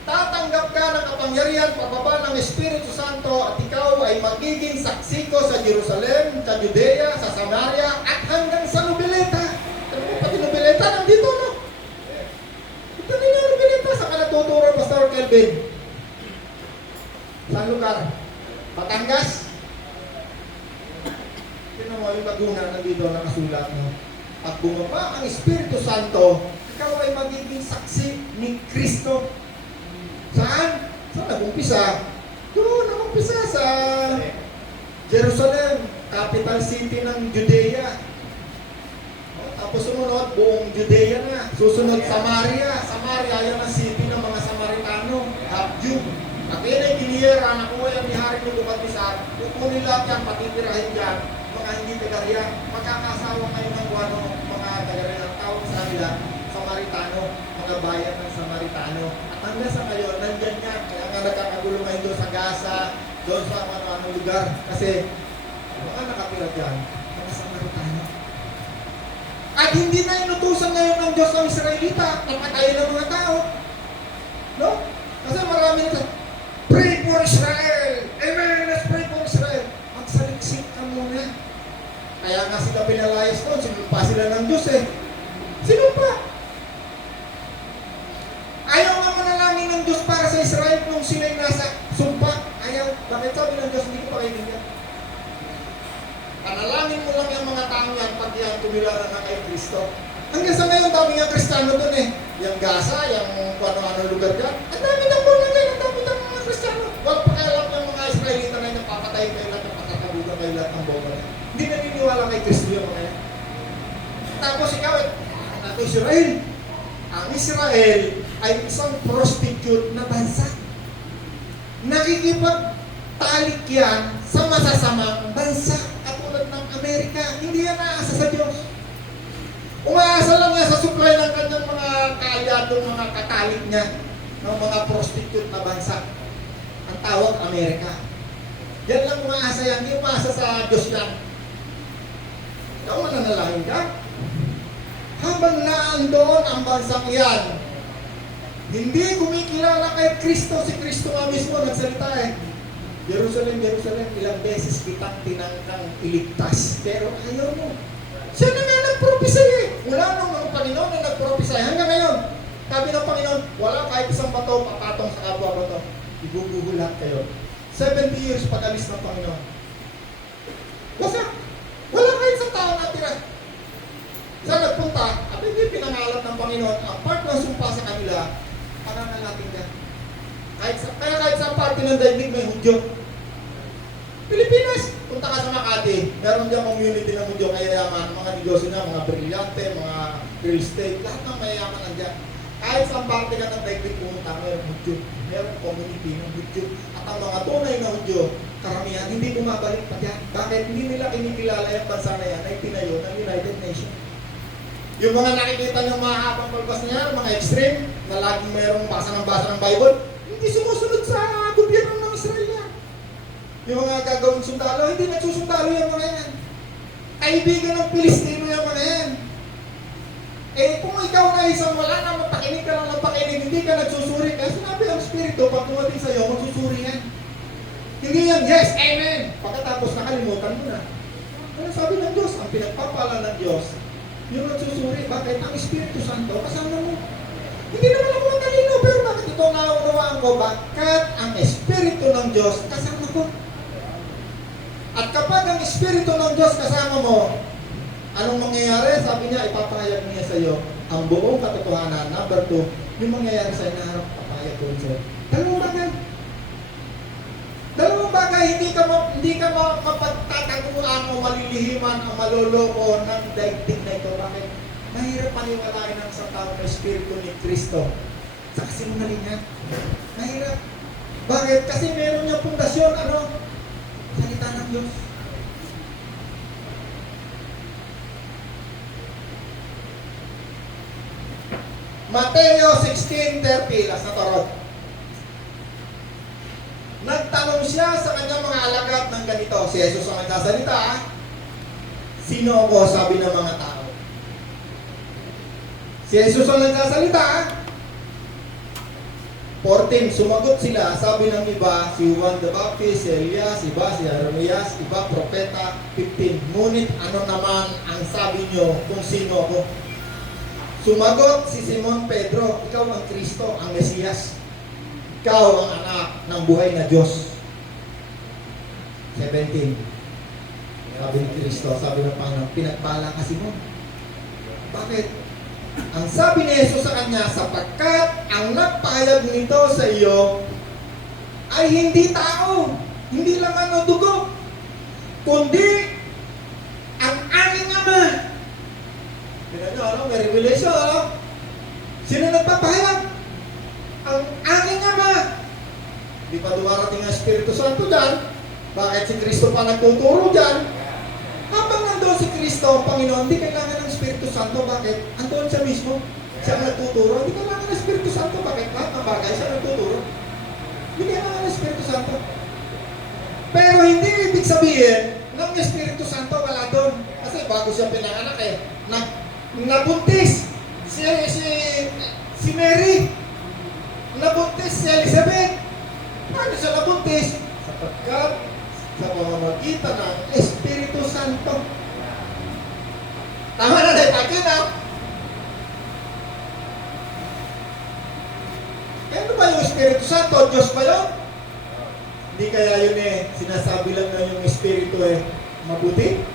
Tatanggap ka ng kapangyarihan pababa ng Espiritu Santo at ikaw ay magiging saksi ko sa Jerusalem, sa Judea, sa Samaria at hanggang sa Nobileta. Alam mo pati Nobileta nandito no? Ito nila Nobileta sa kanatuturo Pastor Kelvin. Saan lugar? Batangas? Tignan mo yung Laguna nandito nakasulat no? Pag bumaba ang Espiritu Santo, ikaw ay magiging saksi ni Kristo. Saan? Saan nag-umpisa? Doon, nag-umpisa sa Jerusalem, capital city ng Judea. Tapos sumunod, buong Judea na. Susunod, Samaria. Samaria, yan ang city ng mga Samaritano, half-Jew. At yan ay giniyera, nakuha yan ni Hari Nubukadnesar. Kukunin lahat yan, patitirahin dyan. Mga hindi taga-riyan. Magkakasawa kayo ng mga taga-riyan. Ang tawag sa kanila, Samaritano, mga bayan ng Samaritano. At hanggang sa ngayon, nandyan yan. Kaya nga nagkakagulo ngayon doon sa Gaza, doon sa ano lugar. Kasi, mga nakatira dyan, mga Samaritano. At hindi na inutusan ngayon ng Diyos ang Israelita na patayin ng mga tao. No? Kasi marami na pray for Israel! Amen! Let's pray for Israel! Magsaliksik ka muna. Kaya nga sila pinalayas doon, sinumpa sila ng Diyos eh. Sinumpa! Ayaw nga manalangin ng Diyos para sa Israel nung sila'y nasa sumpa. Ayaw. Bakit sabi ng Diyos, hindi ko pakinggan. Panalangin mo lang yung mga tao yan pag yan tumilala na kay Kristo. Hanggang sa ngayon, dami nga Kristiyano doon eh. Yung Gaza, yung ano-ano lugar dyan. Ang dami ng born again, ang dami ng mga Kristiyano. Wala pa kaya lang yung mga Israelita na napapatay kayo lahat, napatatabugan kayo lahat ng bomba na. Hindi naniniwala kay Kristo yung mga yan. Tapos ikaw, ang Israel. Ang Israel ay isang prostitute na bansa. Nakikipagtalik yan sa masasamang bansa katulad ng Amerika. Hindi yan naasa sa Diyos. Umaasa lang yan sa supply ng kanyang mga kaalyadong mga katalik niya ng mga prostitute na bansa. Ang tawag Amerika. Yan lang umaasa yan. Hindi umaasa sa Diyos yan. Ikaw mananalangin ka? Habang naandoon ang bansang iyan, hindi kumikilala kay Kristo. Si Kristo nga mismo nagsalita eh. Jerusalem, Jerusalem, ilang beses kitang tinangkang iligtas. Pero ayaw mo. Siya na nga nagpropisay eh. Mula nung ang Panginoon na nagpropisay hanggang ngayon. Sabi ng Panginoon, wala kahit isang bato papatong sa kapwa bato. Iguguhulat kayo. 70 years pag-alis ng Panginoon. Wasak. Wala kahit sa tao natira. Saan nagpunta, at hindi pinangalat ng Panginoon ang part ng sumpa sa kanila, pananalating ka. Kaya kahit sa parte ng daigdig may Hudyo. Pilipinas, punta ka sa Makati, meron diyang community ng Hudyo, kayayaman, mga negosyo na, mga brilyante, mga real estate, lahat ng mayayaman nandiyan. Kahit sa parte ka ng daigdig pumunta, mayroong Hudyo, mayroong community ng Hudyo. At ang mga tunay na Hudyo, karamihan, hindi bumabalik pa dyan. Bakit? Hindi nila kinikilala yung bansa na yan ay tinayo ng United Nations. Yung mga nakikita nyo mga habang palbas niya, mga extreme, na laging mayroong basa ng Bible, hindi sumusunod sa gobyerno ng Israel yan. Yung mga gagawing sundalo, hindi nagsusundalo yung mga yan. Kaibigan ng Pilistino yung mga yan. Eh kung ikaw na isang wala na mapakinig ka lang ng pakinig, hindi ka nagsusuri, kaya sinabi ang Espiritu Espiritu, pag dumating sa'yo, magsusuri yan. Hindi yan, yes, amen. Pagkatapos nakalimutan mo na. Ano sabi ng Diyos? Ang pinagpapala ng Diyos, yung nagsusuri. Bakit? Ang Espiritu Santo, kasama mo. Hindi naman ako matalino, pero bakit ito nauunawaan ko? Bakit ang Espiritu ng Diyos kasama ko? At kapag ang Espiritu ng Diyos kasama mo, anong mangyayari? Sabi niya, ipapahayag niya sa iyo ang buong katotohanan. Number 2, yung mangyayari sa inaharap, papahayag ko sa'yo. Dalawang bagay, hindi ka mapagtataguan o malilihiman o maloloko ng daigdig na ito. Bakit? Mahirap paniwalain ng isang tao na Espiritu ni Kristo sa kasinungaling niya. Mahirap. Bakit? Kasi meron niyang pundasyon, salita ng Diyos. Mateo 16:30, last na tarot. Nagtanong siya sa kanyang mga alagad ng ganito. Si Jesus ang nagsasalita. Sino ako? Sabi ng mga tao. Si Jesus ang nagsasalita. 14, sumagot sila. Sabi ng iba, si Juan the Baptist, si Elias, iba si Jeremias, iba propeta. 15, ngunit ano naman ang sabi nyo kung sino ako? Sumagot si Simon Pedro, ikaw ang Kristo, ang Mesiyas. Ikaw ang anak ng buhay na Diyos. 17. Sabi ni Kristo, sabi ng Panginoon, pinagpala ka Simon. Bakit? Ang sabi ni Jesus sa kanya, sapagkat ang nagpahayag nito sa iyo ay hindi tao, hindi lang dugo, kundi ang aking Ama. May revelation, Sino nagpapahayag? Ang aking Ama. Di pa dumarating ang Espiritu Santo dyan. Bakit si Kristo pa nagtuturo dyan? Habang nandoon si Kristo, ang Panginoon, hindi kailangan ng Espiritu Santo. Bakit? Andoon siya mismo. Siya ang nagtuturo. Hindi kailangan ng Espiritu Santo. Bakit? Lahat ng bagay siya nagtuturo. Hindi kailangan ng Espiritu Santo. Pero hindi ibig sabihin ng Espiritu Santo wala doon. Kasi bago siya pinanganak nabuntis si Mary. Nabuntis si Elizabeth. Paano siya nabuntis? Sapagkat sa pamamagitan ng Espiritu Santo. Tama na rin, akin ano ba yung Espiritu Santo? Diyos ba yun? Hindi kaya yun sinasabi lang na yung Espiritu mabuti?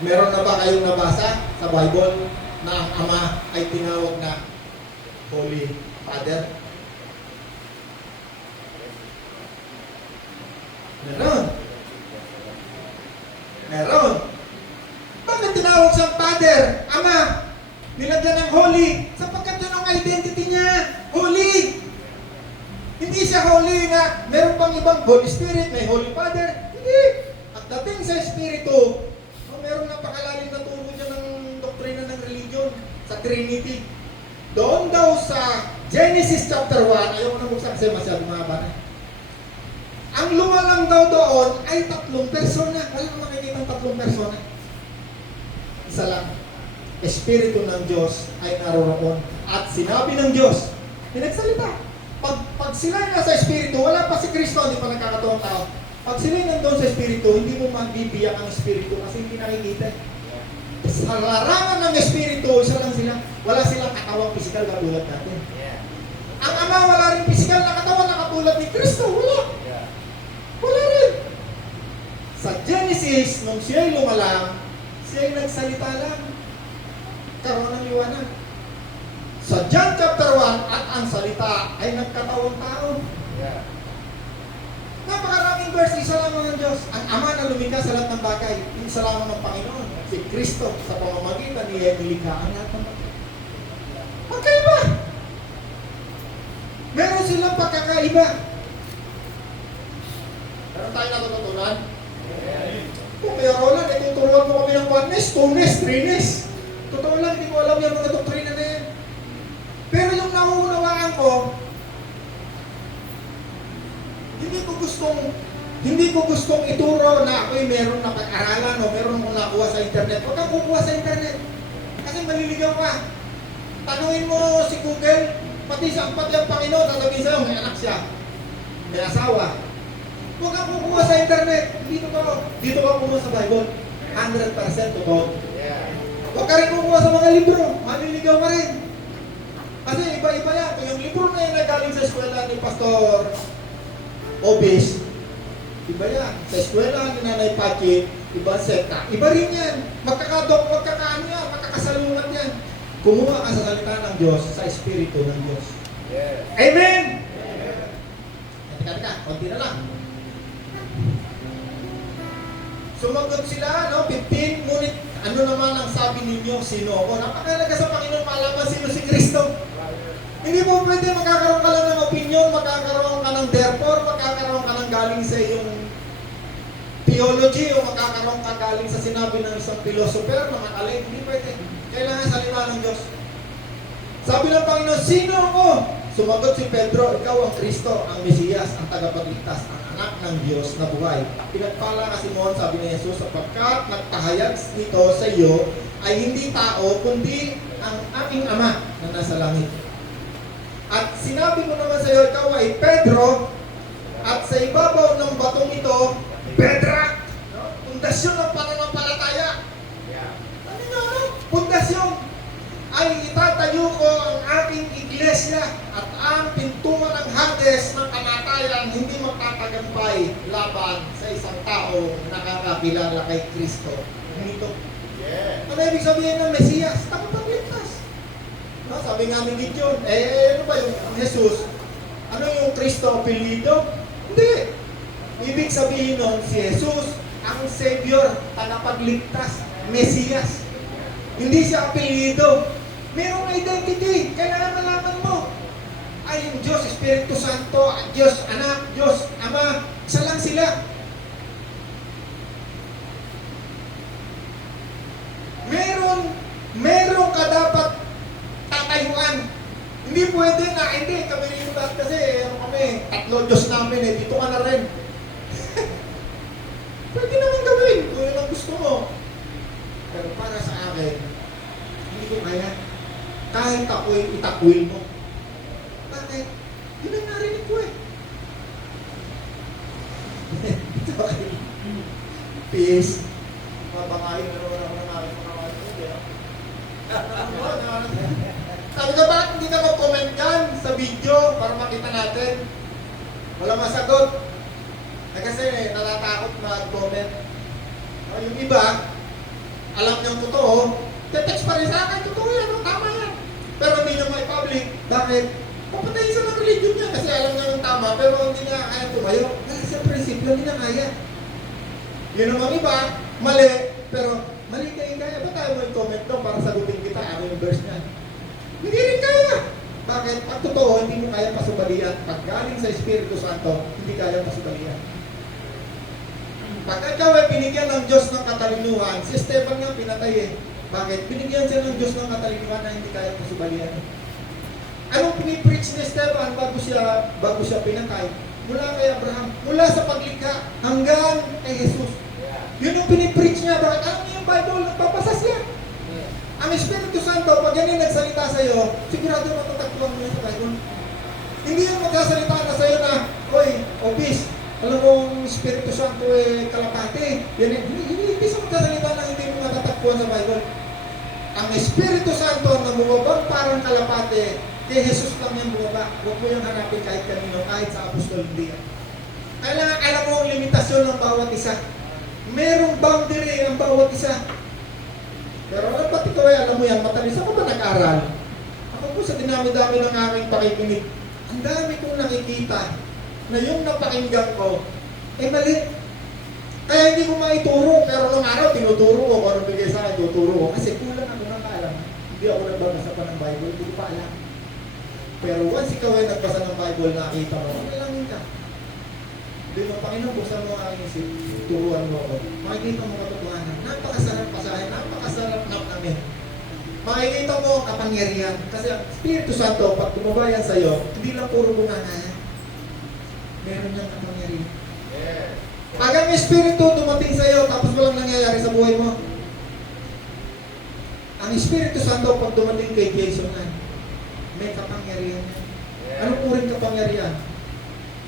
Meron na ba kayong nabasa sa Bible na ang Ama ay tinawag na Holy Father? Meron. Bakit tinawag siyang Father, Ama? Nilagyan ng Holy, sapagkat yun ang identity niya. Holy. Hindi siya holy na meron pang ibang Holy Spirit, may Holy Father. Hindi. At dating sa Espiritu, meron napakalalim na turo dyan ng doktrina ng religion sa Trinity. Doon daw sa Genesis chapter 1, ayaw na buksan kasi masyado mahaba na. Ang lumalang daw doon ay 3 persona. Wala naman makikita 3 persona. Isa lang. Espiritu ng Diyos ay naroroon. At sinabi ng Diyos, pinagsalita. Pag sila nasa Espiritu, wala pa si Kristo, hindi pa nagkakataong tao. Pag sila nandun sa Espiritu, hindi mo magbibiyak ang Espiritu kasi hindi nakikita. Sa larangan ng Espiritu, isa lang sila. Wala silang katawang pisikal katulad natin. Ang Ama wala rin pisikal na katawan na katulad ni Kristo. Wala rin. Sa Genesis, nung siya'y lumalang, siya'y nagsalita lang. Karoon ng liwanag. Sa John chapter 1, at ang salita ay nagkatawang tao. Napakaraming verse, isa lamang ng Diyos. Ang Ama na lumikha sa lahat ng bagay, isa lamang ng Panginoon. Si Kristo, sa pamamagitan niya, nilikha ang lahat ng bagay. Magkaiba! Meron silang pagkakaiba. Meron tayo natutunan? Kung kaya Roland, ituturuan mo kami ng 1ness, 2ness, 3ness. Totoo lang, hindi ko alam yung mga doktrina na yan. Pero yung nauunawaan ko, hindi ko gustong ituro na ako'y meron na pag-aralan o meron akong nakuha sa internet. Huwag kang kukuha sa internet. Kasi maliligaw ka. Tanungin mo si Google, Pati ang Panginoon, sasabihin sa'yo, may anak siya. May asawa. Huwag kang kukuha sa internet. Dito ka kumuha sa Bible. 100% totoo. Yeah. Huwag ka rin kumuha sa mga libro. Maniligaw ka rin. Kasi iba-iba yan. Kung yung libro na yun na galing sa eskwela ni Pastor Obis, iba yan. Sa eskwela ni Nanay Pachi, iba sekta. Iba rin yan. Magkakaano yan. Magkakasalungan yan. Kumuha ka sa salita ng Diyos, sa Espiritu ng Diyos. Yeah. Amen! Teka, konti na lang. Sumagot sila, 15, ngunit ano naman ang sabi ninyo, sino ako? Napakalaga sa Panginoon malaman sino si Kristo. Hindi mo pwede magkakaroon ka lang ng opinion, magkakaroon ka ng therefore, magkakaroon ka ng galing sa iyong theology o magkakaroon ka galing sa sinabi ng isang philosopher na makalay. Hindi pwede. Kailangan salita ng Diyos. Sabi ng Panginoon, sino ako? Sumagot si Pedro, ikaw ang Kristo, ang Mesiyas, ang tagapagligtas, ang anak ng Diyos na buhay. Pinagpala ka Simon, sabi ni Jesus, sapagkat nagpahayag nito sa iyo ay hindi tao, kundi ang aking Ama na nasa langit. At sinabi ko naman sa iyo, ikaw ay Pedro, at sa ibabaw ng batong ito, bedrock, pundasyon ng pananampalataya. Yeah. Ano? Pundasyon. Ay itatayo ko ang aking iglesia at ang pintuan ng Hades ng kamatayan hindi magtatagumpay laban sa isang tao nakakakilala kay Kristo. Nito. Yeah. Ano ibig sabihin ng Mesiyas? Tagapagligtas. No, sabi nga ni Gideon, ano ba yung Jesus? Ano yung Kristo apelido? Hindi. Ibig sabihin nun, si Jesus ang Savior, tagapagligtas, Mesiyas. Hindi siya apelido. Merong identity. Kailangan malaman mo. Ay, yung Diyos, Espiritu Santo, Diyos Anak, Diyos Ama, isa lang sila. Meron ka dapat tatayuan. Hindi pwede na, hindi, kami rin lahat kasi, tatlo Diyos namin dito ka na rin. Pwede naman gawin, kung yun ang gusto mo. Pero para sa akin, hindi ko kaya. Kahit ako'y itakwil mo. Bakit? Yun ang narinig ko eh. Peace. Mabakain na naman ako ng aking mga kapatid. Sabi ka, bakit hindi ka mag-comment dyan sa video para makita natin? Wala masagot. Kasi natatakot mag-comment. Yung iba, alam niyang totoo, text pa rin sa akin, totoo yan, tama yan. Pero hindi niya mai-public. Bakit? Papatayin siya ng religion niya kasi alam niya yung tama, pero hindi niya kaya tumayo. Kasi sa prinsipyo, hindi niya kaya. Yun naman iba, mali, pero mali kayo kaya. Ba't tayo mo i-comment doon para sagutin kita ano yung verse niya? Hindi rin kaya. Bakit? Pag totoo, hindi mo kaya pasubalian. Pag galing sa Espiritu Santo, hindi kaya pasubalian. Pag ikaw ay binigyan ng Diyos ng katalinuhan, si Stephen nga pinatay eh. Bakit? Binigyan siya ng Diyos ng katalinuhan na hindi kaya pasubalian. Anong pinipreach ni Stephen bago siya pinatay? Mula kay Abraham, mula sa paglikha hanggang kay Jesus. Yun yung pinipreach niya. Bakit? Alam niyo yung Bible, nagpapasa siya. Ang Espiritu Santo, pag yan yung nagsalita sa'yo, sigurado matatagpuan mo yan sa Bible. Hindi yung magsasalita na sa'yo na, oy, Obis, alam mo ang Espiritu Santo kalapate. Yan, hindi siya magsasalita na hindi mo matatagpuan sa Bible. Ang Espiritu Santo na bumabang parang kalapate, kay Jesus lang yan bumaba. Huwag mo yung hanapin kahit kanino, kahit sa apostol hindi yan. Kailangan alam mo ang limitasyon ng bawat isa. Merong boundary ang bawat isa. Pero ba't ikaw alam mo yan, matalis ako ba nag-aral? Ako po sa dinami-dami ng aming pakikinig, ang dami kong nakikita na yung napakinggan ko, mali. Kaya hindi ko maituro, pero nung araw tinuturo ko, kung anong bigay sa akin, tuturo ko. Kasi kulang ako ng alam. Hindi ako nagbabasa pa ng Bible, hindi ko pa alam. Pero once ikaw ay nagbasa ng Bible, nakita mo, lang ka. Hindi mo, Panginoon, buksan mo ang isip, turuan mo ako. Makikita mo katotohanan. Napakasarap pasahin, napakasarap namin. Makikita mo ang kapangyarihan. Kasi ang Espiritu Santo, pag tumabayan sa'yo, hindi lang puro bunganga. Meron niyang kapangyarihan. Yeah. Pag ang Espiritu dumating sa'yo, tapos walang nangyayari sa buhay mo. Ang Espiritu Santo, pag dumating kay Jason, May kapangyarihan yan. Yeah. Anong uring kapangyarihan?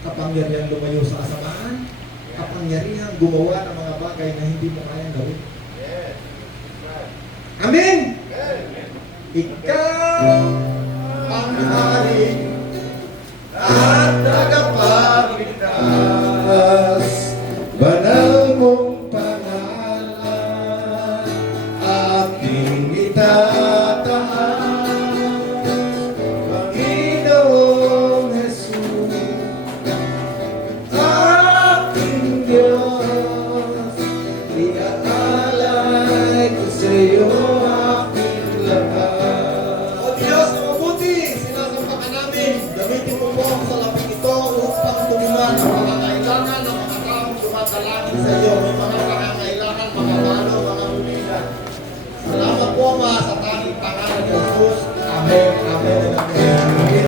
Kapangyarihan lumayo sa kasamaan, kapangyarihan gumawa ng mga bagay na hindi mo kayang gawin. Yes. Right. Amen! Amen. Ikaw ang hari at tagapagligtas.